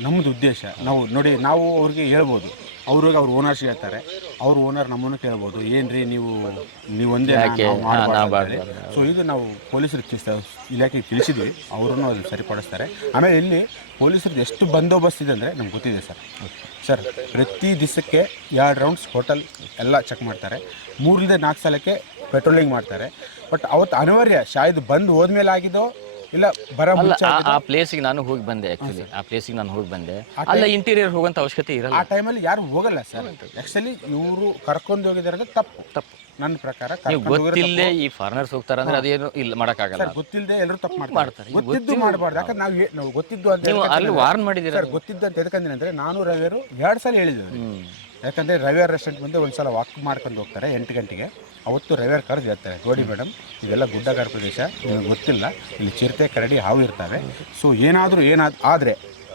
ನಮ್ಮದು ಉದ್ದೇಶ. ನಾವು ನೋಡಿ ನಾವು ಅವ್ರಿಗೆ ಹೇಳ್ಬೋದು. ಅವ್ರಿಗೆ ಅವ್ರ ಓನರ್ಸ್ ಹೇಳ್ತಾರೆ. ಅವ್ರ ಓನರ್ ನಮ್ಮನ್ನು ಕೇಳ್ಬೋದು. ಏನ್ರಿ ನೀವು ನೀವು ಒಂದೇ ಸೊ ಇದು ನಾವು ಪೊಲೀಸರು ಇಲಾಖೆಗೆ ತಿಳಿಸಿದ್ವಿ. ಅವರನ್ನು ಅದು ಸರಿಪಡಿಸ್ತಾರೆ. ಆಮೇಲೆ ಇಲ್ಲಿ ಪೊಲೀಸರದ್ದು ಎಷ್ಟು ಬಂದೋಬಸ್ತ್ ಇದೆ ಅಂದರೆ ನಮ್ಗೆ ಗೊತ್ತಿದೆ ಸರ್. ಸರ್ ಪ್ರತಿ ದಿವಸಕ್ಕೆ ಎರಡು ರೌಂಡ್ಸ್ ಹೋಟೆಲ್ ಎಲ್ಲ ಚೆಕ್ ಮಾಡ್ತಾರೆ. ಮೂರರಿಂದ ನಾಲ್ಕು ಸಲಕ್ಕೆ ಪೆಟ್ರೋಲಿಂಗ್ ಮಾಡ್ತಾರೆ. ಬಟ್ ಅವತ್ತು ಅನಿವಾರ್ಯ ಶಾಯದ್ ಬಂದು ಹೋದ್ಮೇಲೆ ಆಗಿದೋ ಇಲ್ಲ ಬರ ಅಲ್ಲ ಆ- ಆ ಪ್ಲೇಸಿಗೆ ನಾನು ಹೋಗಿ ಬಂದೆ ಆಕ್ಚುಲಿ ಆ ಪ್ಲೇಸಿಗೆ ನಾನು ಹೋಗಿ ಬಂದೆ. ಅಲ್ಲ ಇಂಟೀರಿಯರ್ ಹೋಗುವಂತ ಅವಶ್ಯಕತೆ ಇರಲ್ಲ. ಆ ಟೈಮಲ್ಲಿ ಯಾರು ಹೋಗಲ್ಲ ಸರ್. ಆಕ್ಚುಲಿ ಇವರು ಕರ್ಕೊಂಡು ಹೋಗಿದ್ದಾರೆ ತಪ್ಪು. ತಪ್ಪು. ನನ್ನ ಪ್ರಕಾರ ನೀವು ಕರ್ಕೊಂಡು ಹೋಗಿರೋದು ಗೊತ್ತಿಲ್ಲದೆ ಈ ಫಾರಿನರ್ಸ್ ಹೋಗ್ತಾರೆ ಅಂದ್ರೆ ಅದೇನು ಇಲ್ಲ ಮಾಡಕ್ಕಾಗಲ್ಲ. ಸರ್ ಗೊತ್ತಿಲ್ಲದೆ ಎಲ್ಲರೂ ತಪ್ಪು ಮಾಡ್ತಾರೆ. ಮಾಡ್ತಾರೆ. ಗೊತ್ತಿದ್ದು ಮಾಡಬಾರ್ದು. ಯಾಕಂದ್ರೆ ನಾವು ನಾವು ಗೊತ್ತಿದ್ದು ಅಂತ ನೀವು ಅಲ್ಲಿ ವಾರ್ನ್ ಮಾಡಿದ್ದೀರ ಸರ್ ಗೊತ್ತಿದ್ದು ಅಂತ ಎದಕ್ಕಂದ್ರೆ ಅಂದ್ರೆ ನಾನು ರವಿಯರು ಎರಡು ಸಲ ಹೇಳಿದ್ದೀನಿ ಯಾಕಂದ್ರೆ ರವಿಯರ್ ರೆಸ್ಟೋರೆಂಟ್ ಮುಂದೆ ಒಂದ್ಸಲ ವಾಕ್ ಮಾಡ್ಕೊಂಡು ಹೋಗ್ತಾರೆ ಎಂಟು ಗಂಟೆಗೆ. ಅವತ್ತು ರವಿವಾರ ಕರೆದು ಹೇಳ್ತಾರೆ ನೋಡಿ ಮೇಡಮ್ ಇದೆಲ್ಲ ಗುಡ್ಡಗಾರ ಪ್ರದೇಶ ನಿಮಗೆ ಗೊತ್ತಿಲ್ಲ. ಇಲ್ಲಿ ಚಿರತೆ ಕರಡಿ ಹಾವು ಇರ್ತವೆ. ಸೊ ಏನಾದರೂ ಏನಾದ ಆದರೆ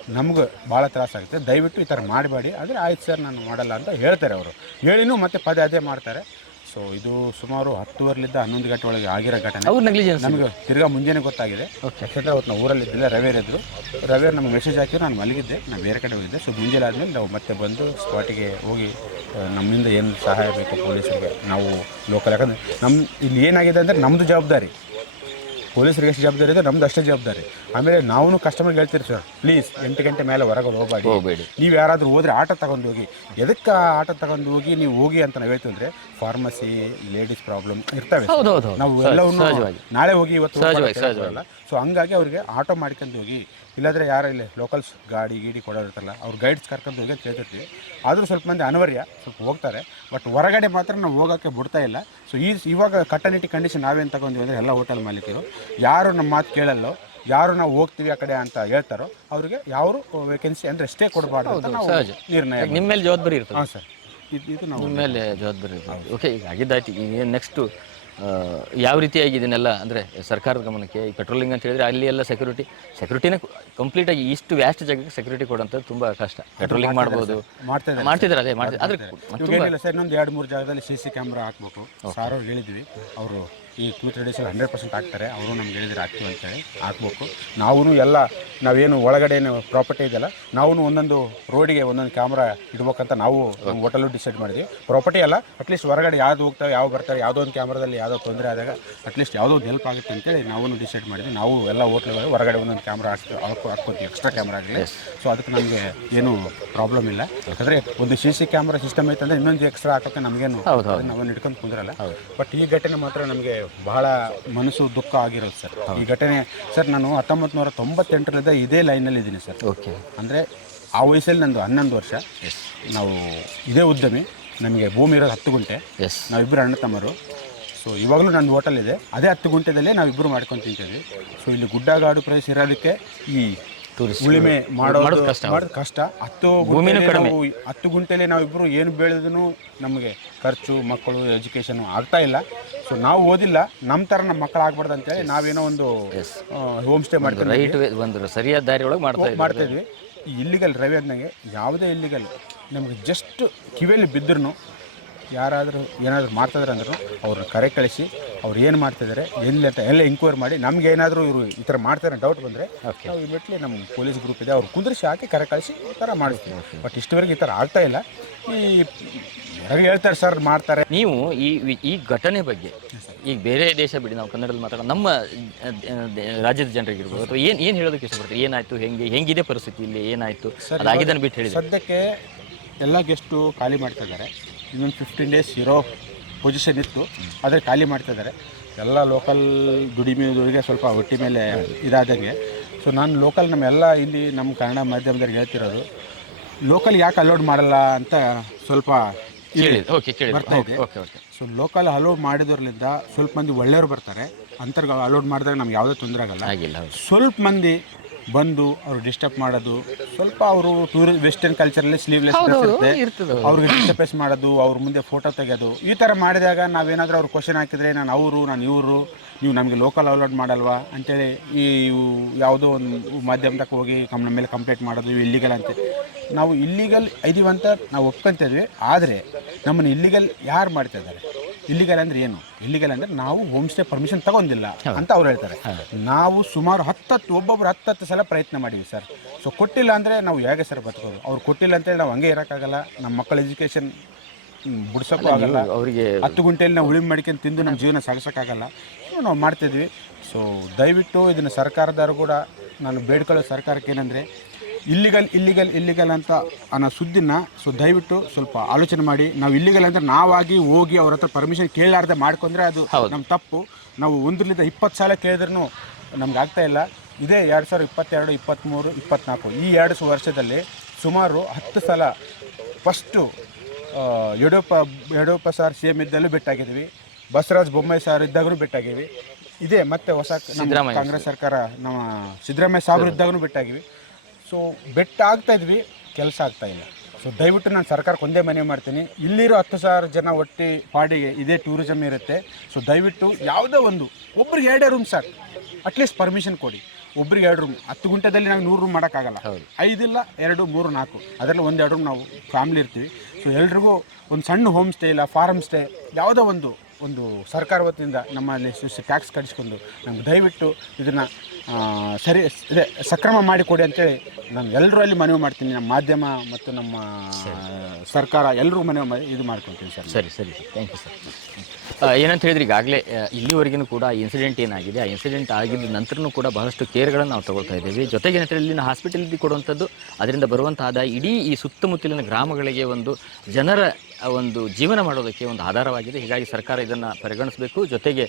ನಮ್ಗೆ ಭಾಳ ತ್ರಾಸಾಗುತ್ತೆ. ದಯವಿಟ್ಟು ಈ ಥರ ಮಾಡಬೇಡಿ. ಆದರೆ ಆಯ್ತು ಸರ್ ನಾನು ಮಾಡಲ್ಲ ಅಂತ ಹೇಳ್ತಾರೆ ಅವರು. ಹೇಳಿನೂ ಮತ್ತೆ ಪದೇ ಅದೇ ಮಾಡ್ತಾರೆ. ಸೊ ಇದು ಸುಮಾರು ಹತ್ತುವರೆಲಿಂದ ಹನ್ನೊಂದು ಗಂಟೆ ಒಳಗೆ ಆಗಿರೋ ಘಟನೆ. ಅವ್ರ ನೆಗ್ಲಿಜೆನ್ಸ್ ನಮಗೆ ತಿರ್ಗಾ ಮುಂಜಾನೆ ಗೊತ್ತಾಗಿದೆ. ಯಾಕಂದ್ರೆ ಅವತ್ತು ನಾವು ಊರಲ್ಲಿ ಇದ್ದಿಲ್ಲ ರವೇರ್ ಇದ್ರು. ರವೇರ್ ನಮ್ಗೆ ಮೆಸೇಜ್ ಹಾಕಿದ್ರು ನಾನು ಮಲಗಿದ್ದೆ ನಾನು ಬೇರೆ ಕಡೆ ಹೋಗಿದ್ದೆ. ಸೊ ಮುಂಜಾನೆ ಆದಮೇಲೆ ನಾವು ಮತ್ತೆ ಬಂದು ಸ್ಪಾಟಿಗೆ ಹೋಗಿ ನಮ್ಮಿಂದ ಏನು ಸಹಾಯ ಬೇಕು ಪೊಲೀಸರಿಗೆ ನಾವು ಲೋಕಲ್ ಯಾಕಂದ್ರೆ ನಮ್ಮ ಇಲ್ಲಿ ಏನಾಗಿದೆ ಅಂದರೆ ನಮ್ಮದು ಜವಾಬ್ದಾರಿ. ಪೊಲೀಸರಿಗೆ ಎಷ್ಟು ಜವಾಬ್ದಾರಿ ಇದೆ ನಮ್ದು ಅಷ್ಟೇ ಜವಾಬ್ದಾರಿ. ಆಮೇಲೆ ನಾವು ಕಸ್ಟಮರ್ಗೆ ಹೇಳ್ತೀರಿ ಸರ್ ಪ್ಲೀಸ್ ಎಂಟು ಗಂಟೆ ಮೇಲೆ ಹೊರಗಡೆ ಹೋಗಬೇಡಿ. ಹೋಗಬೇಡಿ. ನೀವು ಯಾರಾದರೂ ಹೋದ್ರೆ ಆಟೋ ತಗೊಂಡು ಹೋಗಿ. ಎದಕ್ಕೆ ಆಟೋ ತಗೊಂಡು ಹೋಗಿ ನೀವು ಹೋಗಿ ಅಂತ ನಾವು ಹೇಳ್ತೀವಿ ಅಂದರೆ ಫಾರ್ಮಸಿ ಲೇಡೀಸ್ ಪ್ರಾಬ್ಲಮ್ ಇರ್ತವೆ. ನಾವು ಎಲ್ಲವನ್ನು ನಾಳೆ ಹೋಗಿ ಇವತ್ತು. ಸೊ ಹಂಗಾಗಿ ಅವ್ರಿಗೆ ಆಟೋ ಮಾಡ್ಕೊಂಡು ಹೋಗಿ ಇಲ್ಲಾಂದರೆ ಯಾರು ಇಲ್ಲಿ ಲೋಕಲ್ಸ್ ಗಾಡಿ ಗೀಡಿ ಕೊಡೋರು ಇರ್ತಲ್ಲ ಅವ್ರು ಗೈಡ್ಸ್ ಕರ್ಕೊಂಡು ಹೋಗಿ ಅಂತ ಹೇಳ್ತಿರ್ತೀವಿ ಆದರೂ ಸ್ವಲ್ಪ ಮಂದಿ ಅನಿವಾರ್ಯ ಸ್ವಲ್ಪ ಹೋಗ್ತಾರೆ. ಬಟ್ ಹೊರಗಡೆ ಮಾತ್ರ ನಾವು ಹೋಗೋಕ್ಕೆ ಬಿಡ್ತಾ ಇಲ್ಲ. ಸೊ ಈ ಇವಾಗ ಕಟ್ಟನಿಟಿ ಕಂಡೀಷನ್ ನಾವೇನು ತಗೊಂಡಿವಿ ಅಂದರೆ ಎಲ್ಲ ಹೋಟೆಲ್ ಮಾಲೀಕರು. ಯಾರು ನಮ್ಮ ಮಾತು ಕೇಳಲ್ಲೋ ಯಾರು ನಾವು ಹೋಗ್ತೀವಿ ಆ ಕಡೆ ಅಂತ ಹೇಳ್ತಾರೋ ಅವರಿಗೆ ಯಾರು ವೇಕೆನ್ಸಿ ಅಂದರೆ ಸ್ಟೇ ಕೊಡಬಾರ್ದು ಅಂತ ನಾವು ಸಹಜ. ನಿರ್ಣಯ ನಿಮ್ಮ ಮೇಲೆ ಜವಾಬ್ದಾರಿ ಇರ್ತದೆ. ಹಾಂ ಸರ್. ಇದು ಇದು ನಾವು ನಿಮ್ಮ ಮೇಲೆ ಜವಾಬ್ದಾರಿ ಓಕೆ ಈಗ ಆಗಿದ್ದಾಯ್ತು. ಈಗ ನೆಕ್ಸ್ಟು ಯಾವ ರೀತಿಯಾಗಿ ಇದನ್ನೆಲ್ಲ ಅಂದರೆ ಸರ್ಕಾರದ ಗಮನಕ್ಕೆ ಈ ಪೆಟ್ರೋಲಿಂಗ್ ಅಂತ ಹೇಳಿದ್ರೆ ಅಲ್ಲಿ ಎಲ್ಲ ಸೆಕ್ಯೂರಿಟಿ ಕಂಪ್ಲೀಟ್ ಕಂಪ್ಲೀಟಾಗಿ ಇಷ್ಟು ವ್ಯಾಸ್ಟ್ ಜಾಗಕ್ಕೆ ಸೆಕ್ಯೂರಿಟಿ ಕೊಡೋಂಥದ್ದು ತುಂಬ ಕಷ್ಟ. ಪೆಟ್ರೋಲಿಂಗ್ ಮಾಡ್ಬೋದು. ಮಾಡ್ತಾ ಮಾಡ್ತಿದ್ದಾರೆ ಅದೇ ಮಾಡ್ತಿದ್ದಾರೆ. ಆದರೆ ಇನ್ನೊಂದು ಎರಡು ಮೂರು ಜಾಗದಲ್ಲಿ ಸಿ ಸಿ ಕ್ಯಾಮ್ರಾ ಹಾಕ್ಬೇಕು ಸಾರ್ ಅವ್ರು ಹೇಳಿದ್ವಿ. ಅವರು ಈ ಟೂ ತ್ರೀ ಡೇಸಲ್ಲಿ ಹಂಡ್ರೆಡ್ ಪರ್ಸೆಂಟ್ ಹಾಕ್ತಾರೆ ಅವರು ನಮ್ಗೆ ಹೇಳಿದ್ರೆ ಹಾಕ್ತೀವಿ ಅಂತೇಳಿ. ಹಾಕ್ಬೇಕು ನಾವೂ ಎಲ್ಲ ನಾವೇನು ಒಳಗಡೆ ಏನು ಪ್ರಾಪರ್ಟಿ ಇದೆಯಲ್ಲ ನಾವು ಒಂದೊಂದು ರೋಡಿಗೆ ಒಂದೊಂದು ಕ್ಯಾಮ್ರಾ ಇಡ್ಬೇಕಂತ ನಾವು ನಮ್ಮ ಹೋಟೆಲು ಡಿಸೈಡ್ ಮಾಡಿದ್ವಿ. ಪ್ರಾಪರ್ಟಿ ಅಲ್ಲ ಅಟ್ಲೀಸ್ಟ್ ಹೊರಗಡೆ ಯಾವ್ದು ಹೋಗ್ತಾವೆ ಯಾವ ಬರ್ತಾರೆ ಯಾವುದೋ ಒಂದು ಕ್ಯಾಮ್ರಾದಲ್ಲಿ ಯಾವುದೋ ತೊಂದರೆ ಆದಾಗ ಅಟ್ಲೀಸ್ಟ್ ಯಾವುದೋ ಒಂದು ಹೆಲ್ಪ್ ಆಗುತ್ತೆ ಅಂತೇಳಿ ನಾವು ಡಿಸೈಡ್ ಮಾಡಿದ್ವಿ. ನಾವು ಎಲ್ಲ ಹೋಟ್ಲುಗಳು ಹೊರಗಡೆ ಒಂದೊಂದು ಕ್ಯಾಮ್ರಾ ಹಾಕ್ತೀವಿ ಹಾಕೋ ಹಾಕ್ಕೊತೀವಿ ಎಕ್ಸ್ಟ್ರಾ ಕ್ಯಾಮ್ರಾ ಆಗಲಿ. ಸೊ ಅದಕ್ಕೆ ನಮಗೆ ಏನು ಪ್ರಾಬ್ಲಮ್ ಇಲ್ಲ. ಯಾಕಂದರೆ ಒಂದು ಸಿ ಸಿ ಕ್ಯಾಮ್ರಾ ಸಿಸ್ಟಮ್ ಐತಂದ್ರೆ ಇನ್ನೊಂದು ಎಕ್ಸ್ಟ್ರಾ ಹಾಕೋಕ್ಕೆ ನಮಗೇನು. ನಾವೇನು ಹಿಡ್ಕೊಂಡು ಕುಂದ್ರಲ್ಲ. ಬಟ್ ಈ ಘಟನೆ ಮಾತ್ರ ನಮಗೆ ಬಹಳ ಮನಸ್ಸು ದುಃಖ ಆಗಿರೋದು ಸರ್. ಈ ಘಟನೆ ಸರ್ ನಾನು ಹತ್ತೊಂಬತ್ತು ನೂರ ತೊಂಬತ್ತೆಂಟರಿಂದ ಇದೇ ಲೈನಲ್ಲಿ ಇದ್ದೀನಿ ಸರ್. ಓಕೆ. ಅಂದರೆ ಆ ವಯಸ್ಸಲ್ಲಿ ನಂದು ಹನ್ನೊಂದು ವರ್ಷ. ಎಸ್. ನಾವು ಇದೇ ಉದ್ಯಮಿ. ನಮಗೆ ಭೂಮಿ ಇರೋದು ಹತ್ತು ಗುಂಟೆ. ಎಸ್. ನಾವಿಬ್ಬರು ಅಣ್ಣ ತಮ್ಮರು. ಸೊ ಇವಾಗಲೂ ನಂದು ಹೋಟೆಲ್ ಇದೆ. ಅದೇ ಹತ್ತು ಗುಂಟೆದಲ್ಲೇ ನಾವಿಬ್ಬರು ಮಾಡ್ಕೊಂಡು ತಿಂತೀವಿ ಸೊ ಇಲ್ಲಿ ಗುಡ್ಡಗಾಡು ಪ್ರದೇಶ ಇರೋದಕ್ಕೆ ಈ ಉಳಿಮೆ ಮಾಡೋದು ಕಷ್ಟ. ಮಾಡೋದು ಕಷ್ಟ. ಹತ್ತು ಗುಂಟೆಲಿ ನಾವು ಹತ್ತು ಗುಂಟೆಲೆ ನಾವಿಬ್ಬರು ಏನು ಬೆಳೆದ್ರು ನಮಗೆ ಖರ್ಚು ಮಕ್ಕಳು ಎಜುಕೇಷನ್ ಆಗ್ತಾ ಇಲ್ಲ. ಸೊ ನಾವು ಓದಿಲ್ಲ. ನಮ್ಮ ಥರ ನಮ್ಮ ಮಕ್ಕಳು ಆಗ್ಬಾರ್ದು ಅಂತೇಳಿ ನಾವೇನೋ ಒಂದು ಹೋಮ್ ಸ್ಟೇ ಮಾಡ್ತೀವಿ ರೈಟ್ ಒಂದು ಸರಿಯಾದ ದಾರಿ ಒಳಗೆ ಮಾಡ್ತಾ ಮಾಡ್ತಾ ಇದ್ವಿ. ಇಲ್ಲಿಗಲ್ ರವಿ ಅಂದಂಗೆ ಯಾವುದೇ ಇಲ್ಲಿಗಲ್ ನಮಗೆ ಜಸ್ಟ್ ಕಿವಿಯಲ್ಲಿ ಬಿದ್ದರೂ ಯಾರಾದರೂ ಏನಾದರೂ ಮಾಡ್ತಿದಾರೆ ಅಂದ್ರು ಅವ್ರನ್ನ ಕರೆ ಕಳಿಸಿ ಅವ್ರು ಏನು ಮಾಡ್ತಿದ್ದಾರೆ ಎಲ್ಲಿ ಅಂತ ಎಲ್ಲ ಎಂಕ್ವೈರಿ ಮಾಡಿ ನಮ್ಗೆ ಏನಾದರೂ ಇವರು ಈ ಥರ ಮಾಡ್ತಾರೆ ಡೌಟ್ ಬಂದರೆ ನಾವು ಇಮಿಡಿಯೇಟ್ಲಿ ನಮ್ಮ ಪೊಲೀಸ್ ಗ್ರೂಪ್ ಇದೆ ಅವ್ರು ಕುಂದ್ರಿಸಿ ಹಾಕಿ ಕರೆ ಕಳಿಸಿ ಈ ಥರ ಮಾಡಿಸ್ತೀವಿ. ಬಟ್ ಇಷ್ಟವರೆಗೆ ಈ ಥರ ಆಗ್ತಾ ಇಲ್ಲ. ಈ ಯಾರು ಹೇಳ್ತಾರೆ ಸರ್ ಮಾಡ್ತಾರೆ. ನೀವು ಈ ಈ ಘಟನೆ ಬಗ್ಗೆ ಈಗ ಬೇರೆ ದೇಶ ಬಿಡಿ ನಾವು ಕನ್ನಡದಲ್ಲಿ ಮಾತಾಡೋ ನಮ್ಮ ರಾಜ್ಯದ ಜನರಿಗಿರ್ಬೋದು ಅಥವಾ ಏನು ಏನು ಹೇಳೋದಕ್ಕೆ ಇಷ್ಟಪಡ್ತೀವಿ ಏನಾಯಿತು ಹೆಂಗೆ ಹೆಂಗಿದೆ ಪರಿಸ್ಥಿತಿ ಇಲ್ಲಿ? ಏನಾಯಿತು? ಅದಾಗಿದ್ದನ್ನು ಬಿಟ್ಟು ಹೇಳಿ ಸದ್ಯಕ್ಕೆ ಎಲ್ಲ ಗೆಸ್ಟು ಖಾಲಿ ಮಾಡ್ತಾ ಇದ್ದಾರೆ. ಇನ್ನೊಂದು ಫಿಫ್ಟೀನ್ ಡೇಸ್ ಇರೋ ಪೊಸಿಷನ್ ಇತ್ತು. ಆದರೆ ಖಾಲಿ ಮಾಡ್ತಾ ಇದ್ದಾರೆ. ಎಲ್ಲ ಲೋಕಲ್ ದುಡಿಮೆಯವರಿಗೆ ಸ್ವಲ್ಪ ಹೊಟ್ಟಿ ಮೇಲೆ ಇದಾದಂಗೆ. ಸೊ ನಾನು ಲೋಕಲ್ ನಮ್ಮೆಲ್ಲ ಇಲ್ಲಿ ನಮ್ಮ ಕನ್ನಡ ಮಾಧ್ಯಮದವ್ರಿಗೆ ಹೇಳ್ತಿರೋದು ಲೋಕಲ್ ಯಾಕೆ ಅಲೋಡ್ ಮಾಡಲ್ಲ ಅಂತ ಸ್ವಲ್ಪ ಇದೆ. ಓಕೆ ಕೇಳಿ ಬರ್ತಾ ಓಕೆ ಇದೆ. Okay okay so local allowed ಮಾಡಿದ್ರಲಿಂದ ಸ್ವಲ್ಪ ಮಂದಿ ಒಳ್ಳೆಯವರು ಬರ್ತಾರೆ. ಅಂತರ್ಗ ಅಲೋಡ್ ಮಾಡಿದಾಗ ನಮ್ಗೆ ಯಾವುದೇ ತೊಂದರೆ ಆಗಲ್ಲ. ಆಗಿಲ್ಲ ಹೌದು. ಸ್ವಲ್ಪ ಮಂದಿ ಬಂದು ಅವ್ರು ಡಿಸ್ಟರ್ಬ್ ಮಾಡೋದು ಸ್ವಲ್ಪ ಅವರು ಟೂರ್ ವೆಸ್ಟರ್ನ್ ಕಲ್ಚರಲ್ಲಿ ಸ್ಲೀವ್ಲೆಸ್ ಇರುತ್ತೆ. ಅವ್ರಿಗೆ ಡಿಸ್ಟರ್ಬೆನ್ಸ್ ಮಾಡೋದು ಅವ್ರ ಮುಂದೆ ಫೋಟೋ ತೆಗೆಯೋದು. ಈ ಥರ ಮಾಡಿದಾಗ ನಾವೇನಾದರೂ ಅವ್ರು ಕ್ವಶನ್ ಹಾಕಿದರೆ ನಾನು ಅವರು ನಾನು ಇವರು ನೀವು ನಮಗೆ ಲೋಕಲ್ ಅಪ್ಲೋಡ್ ಮಾಡಲ್ವಾ? ಅಂತೇಳಿ ಈ ಇವು ಯಾವುದೋ ಒಂದು ಮಾಧ್ಯಮದಾಗ ಹೋಗಿ ನಮ್ಮ ಮೇಲೆ ಕಂಪ್ಲೇಂಟ್ ಮಾಡೋದು ಇವು ಇಲ್ಲಿಗಲ್ ಅಂತ. ನಾವು ಇಲ್ಲಿಗಲ್ ಇದೀವಂತ ನಾವು ಒಪ್ಕೊಂತಿದ್ವಿ ಆದರೆ ನಮ್ಮನ್ನು ಇಲ್ಲಿಗಲ್ ಯಾರು ಮಾಡ್ತಾ ಇದ್ದಾರೆ? ಇಲ್ಲಿಗಲ್ ಅಂದ್ರೆ ಏನು? ಇಲ್ಲಿಗಲ್ ಅಂದ್ರೆ ನಾವು ಹೋಮ್ ಸ್ಟೇ ಪರ್ಮಿಷನ್ ತಗೊಂಡಿಲ್ಲ ಅಂತ ಅವ್ರು ಹೇಳ್ತಾರೆ. ನಾವು ಸುಮಾರು ಹತ್ತತ್ತು ಒಬ್ಬೊಬ್ರು ಹತ್ತತ್ತು ಸಲ ಪ್ರಯತ್ನ ಮಾಡೀವಿ ಸರ್. ಸೊ ಕೊಟ್ಟಿಲ್ಲ ಅಂದರೆ ನಾವು ಹೇಗೆ ಸರ್ ಬದುಕೋದು? ಅವ್ರು ಕೊಟ್ಟಿಲ್ಲ ಅಂತೇಳಿ ನಾವು ಹಂಗೆ ಇರೋಕ್ಕಾಗಲ್ಲ. ನಮ್ಮ ಮಕ್ಕಳ ಎಜುಕೇಶನ್ ಬಿಡ್ಸೋಕ್ಕೂ ಆಗಲ್ಲ. ಅವರಿಗೆ ಹತ್ತು ಗುಂಟೆಯಲ್ಲಿ ನಾವು ಉಳಿಮೆ ಮಾಡ್ಕೊಂಡು ತಿಂದು ನಮ್ಮ ಜೀವನ ಸಾಗಿಸೋಕ್ಕಾಗಲ್ಲ. ಸೊ ನಾವು ಮಾಡ್ತಿದ್ವಿ. ಸೊ ದಯವಿಟ್ಟು ಇದನ್ನು ಸರ್ಕಾರದವರು ಕೂಡ ನಾನು ಬೇಡ್ಕೊಳ್ಳೋ ಸರ್ಕಾರಕ್ಕೆ ಏನಂದರೆ ಇಲ್ಲಿಗಲ್ ಇಲ್ಲಿಗಲ್ ಇಲ್ಲಿಗಲ್ ಅಂತ ಅನ್ನೋ ಸುದ್ದಿನ ಸೊ ದಯವಿಟ್ಟು ಸ್ವಲ್ಪ ಆಲೋಚನೆ ಮಾಡಿ. ನಾವು ಇಲ್ಲಿಗಲ್ ಅಂತ ನಾವಾಗಿ ಹೋಗಿ ಅವ್ರ ಹತ್ರ ಪರ್ಮಿಷನ್ ಕೇಳಲಾರ್ದೆ ಮಾಡ್ಕೊಂಡ್ರೆ ಅದು ನಮ್ಮ ತಪ್ಪು. ನಾವು ಒಂದರಿಂದ ಇಪ್ಪತ್ತು ಸಾಲ ಕೇಳಿದ್ರೂ ನಮ್ಗೆ ಆಗ್ತಾ ಇಲ್ಲ. ಇದೇ ಎರಡು ಸಾವಿರದ ಇಪ್ಪತ್ತೆರಡು ಇಪ್ಪತ್ತ್ಮೂರು ಇಪ್ಪತ್ತ್ನಾಲ್ಕು ಈ ಎರಡು ಸ- ವರ್ಷದಲ್ಲಿ ಸುಮಾರು ಹತ್ತು ಸಲ first Yediyurappa Yediyurappa sir C M ಇದ್ದಲ್ಲೂ ಭೇಟಿಯಾಗಿದ್ವಿ ಬಸವರಾಜ್ ಬೊಮ್ಮಾಯಿ ಸರ್ ಇದ್ದಾಗೂ ಬೆಟ್ಟಾಗಿವಿ ಇದೇ ಮತ್ತೆ ಹೊಸ ಕಾಂಗ್ರೆಸ್ ಸರ್ಕಾರ ನಮ್ಮ ಸಿದ್ದರಾಮಯ್ಯ ಸಾಬ್ರು ಇದ್ದಾಗೂ ಭೇಟಿಯಾಗಿವಿ ಸೊ ಬೆಟ್ ಆಗ್ತಾ ಇದ್ವಿ ಕೆಲಸ ಆಗ್ತಾ ಇಲ್ಲ. ಸೊ ದಯವಿಟ್ಟು ನಾನು ಸರ್ಕಾರಕ್ಕೆ ಒಂದೇ ಮನವಿ ಮಾಡ್ತೀನಿ. ಇಲ್ಲಿರೋ ಹತ್ತು ಸಾವಿರ ಜನ ಒಟ್ಟಿ ಪಾಡಿಗೆ ಇದೇ ಟೂರಿಸಮ್ ಇರುತ್ತೆ. ಸೊ ದಯವಿಟ್ಟು ಯಾವುದೋ ಒಂದು ಒಬ್ರಿಗೆ ಎರಡೇ ರೂಮ್ ಸಾಕು. ಅಟ್ಲೀಸ್ಟ್ ಪರ್ಮಿಷನ್ ಕೊಡಿ. ಒಬ್ರಿಗೆ ಎರಡು ರೂಮ್ ಹತ್ತು ಗುಂಟೆದಲ್ಲಿ ನಾವು ನೂರು ರೂಮ್ ಮಾಡೋಕ್ಕಾಗಲ್ಲ. ಐದಿಲ್ಲ ಎರಡು ಮೂರು ನಾಲ್ಕು. ಅದರಲ್ಲಿ ಒಂದೆರಡು ಎರಡು ರೂಮ್ ನಾವು ಫ್ಯಾಮಿಲಿ ಇರ್ತೀವಿ. ಸೊ ಎಲ್ರಿಗೂ ಒಂದು ಸಣ್ಣ ಹೋಮ್ ಸ್ಟೇ ಇಲ್ಲ ಫಾರಮ್ ಸ್ಟೇ ಯಾವುದೋ ಒಂದು ಒಂದು ಸರ್ಕಾರ ವತಿಯಿಂದ ನಮ್ಮಲ್ಲಿ ಟ್ಯಾಕ್ಸ್ ಕಡಿಸ್ಕೊಂಡು ನಮ್ಗೆ ದಯವಿಟ್ಟು ಇದನ್ನು ಸರಿ, ಇದೆ, ಸಕ್ರಮ ಮಾಡಿಕೊಡಿ ಅಂತೇಳಿ ನಾನು ಎಲ್ಲರೂ ಅಲ್ಲಿ ಮನವಿ ಮಾಡ್ತೀನಿ. ನಮ್ಮ ಮಾಧ್ಯಮ ಮತ್ತು ನಮ್ಮ ಸರ್ಕಾರ ಎಲ್ಲರೂ ಮನವಿ ಇದು ಮಾಡ್ಕೊತೀನಿ ಸರ್. ಸರಿ ಸರಿ ಥ್ಯಾಂಕ್ ಯು ಸರ್ ಏನಂತ ಹೇಳಿದ್ರೆ ಈಗಾಗಲೇ ಇಲ್ಲಿವರೆಗೂ ಕೂಡ ಇನ್ಸಿಡೆಂಟ್ ಏನಾಗಿದೆ, ಆ ಇನ್ಸಿಡೆಂಟ್ ಆಗಿದ್ದ ನಂತರನೂ ಕೂಡ ಬಹಳಷ್ಟು ಕೇರ್ಗಳನ್ನು ನಾವು ತಗೊಳ್ತಾ ಇದ್ದೀವಿ. ಜೊತೆಗೆ ಏನಂತ ಹೇಳಿ ಇಲ್ಲಿನ ಹಾಸ್ಪಿಟಲ್ ಕೊಡುವಂಥದ್ದು, ಅದರಿಂದ ಬರುವಂಥ ಆದಾಯ ಇಡೀ ಈ ಸುತ್ತಮುತ್ತಲಿನ ಗ್ರಾಮಗಳಿಗೆ ಒಂದು ಜನರ ಒಂದು ಜೀವನ ಮಾಡೋದಕ್ಕೆ ಒಂದು ಆಧಾರವಾಗಿದೆ. ಹೀಗಾಗಿ ಸರ್ಕಾರ ಇದನ್ನು ಪರಿಗಣಿಸಬೇಕು. ಜೊತೆಗೆ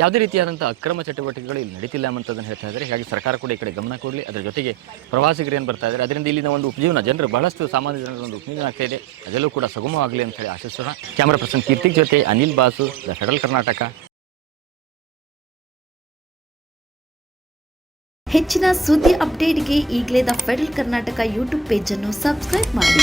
ಯಾವುದೇ ರೀತಿಯಾದಂಥ ಅಕ್ರಮ ಚಟುವಟಿಕೆಗಳು ಇಲ್ಲಿ ನಡೀತಿಲ್ಲ ಅಂತದನ್ನು ಹೇಳ್ತಾ ಇದ್ದಾರೆ. ಹೀಗಾಗಿ ಸರ್ಕಾರ ಕೂಡ ಈ ಕಡೆ ಗಮನ ಕೊಡಲಿ. ಅದರ ಜೊತೆಗೆ ಪ್ರವಾಸಿಗರು ಏನು ಬರ್ತಾ ಇದ್ದಾರೆ, ಅದರಿಂದ ಇಲ್ಲಿನ ಒಂದು ಉಪಜೀವನ ಜನರು ಬಹಳಷ್ಟು ಸಾಮಾನ್ಯ ಜನರ ಒಂದು ಉಪಜೀವನ ಆಗ್ತಾ ಇದೆ. ಅದೆಲ್ಲೂ ಕೂಡ ಸುಗಮವಾಗಲಿ ಅಂತ ಹೇಳಿ ಆಶಿಸೋಣ. ಕ್ಯಾಮ್ರಾ ಪರ್ಸನ್ ಕೀರ್ತಿ ಜೊತೆ ಅನಿಲ್ ಬಾಸು, ದ ಫೆಡರಲ್ ಕರ್ನಾಟಕ. ಹೆಚ್ಚಿನ ಸುದ್ದಿ ಅಪ್ಡೇಟ್ಗೆ ಈಗಲೇ ದ ಫೆಡರಲ್ ಕರ್ನಾಟಕ ಯೂಟ್ಯೂಬ್ ಪೇಜನ್ನು ಸಬ್ಸ್ಕ್ರೈಬ್ ಮಾಡಿ.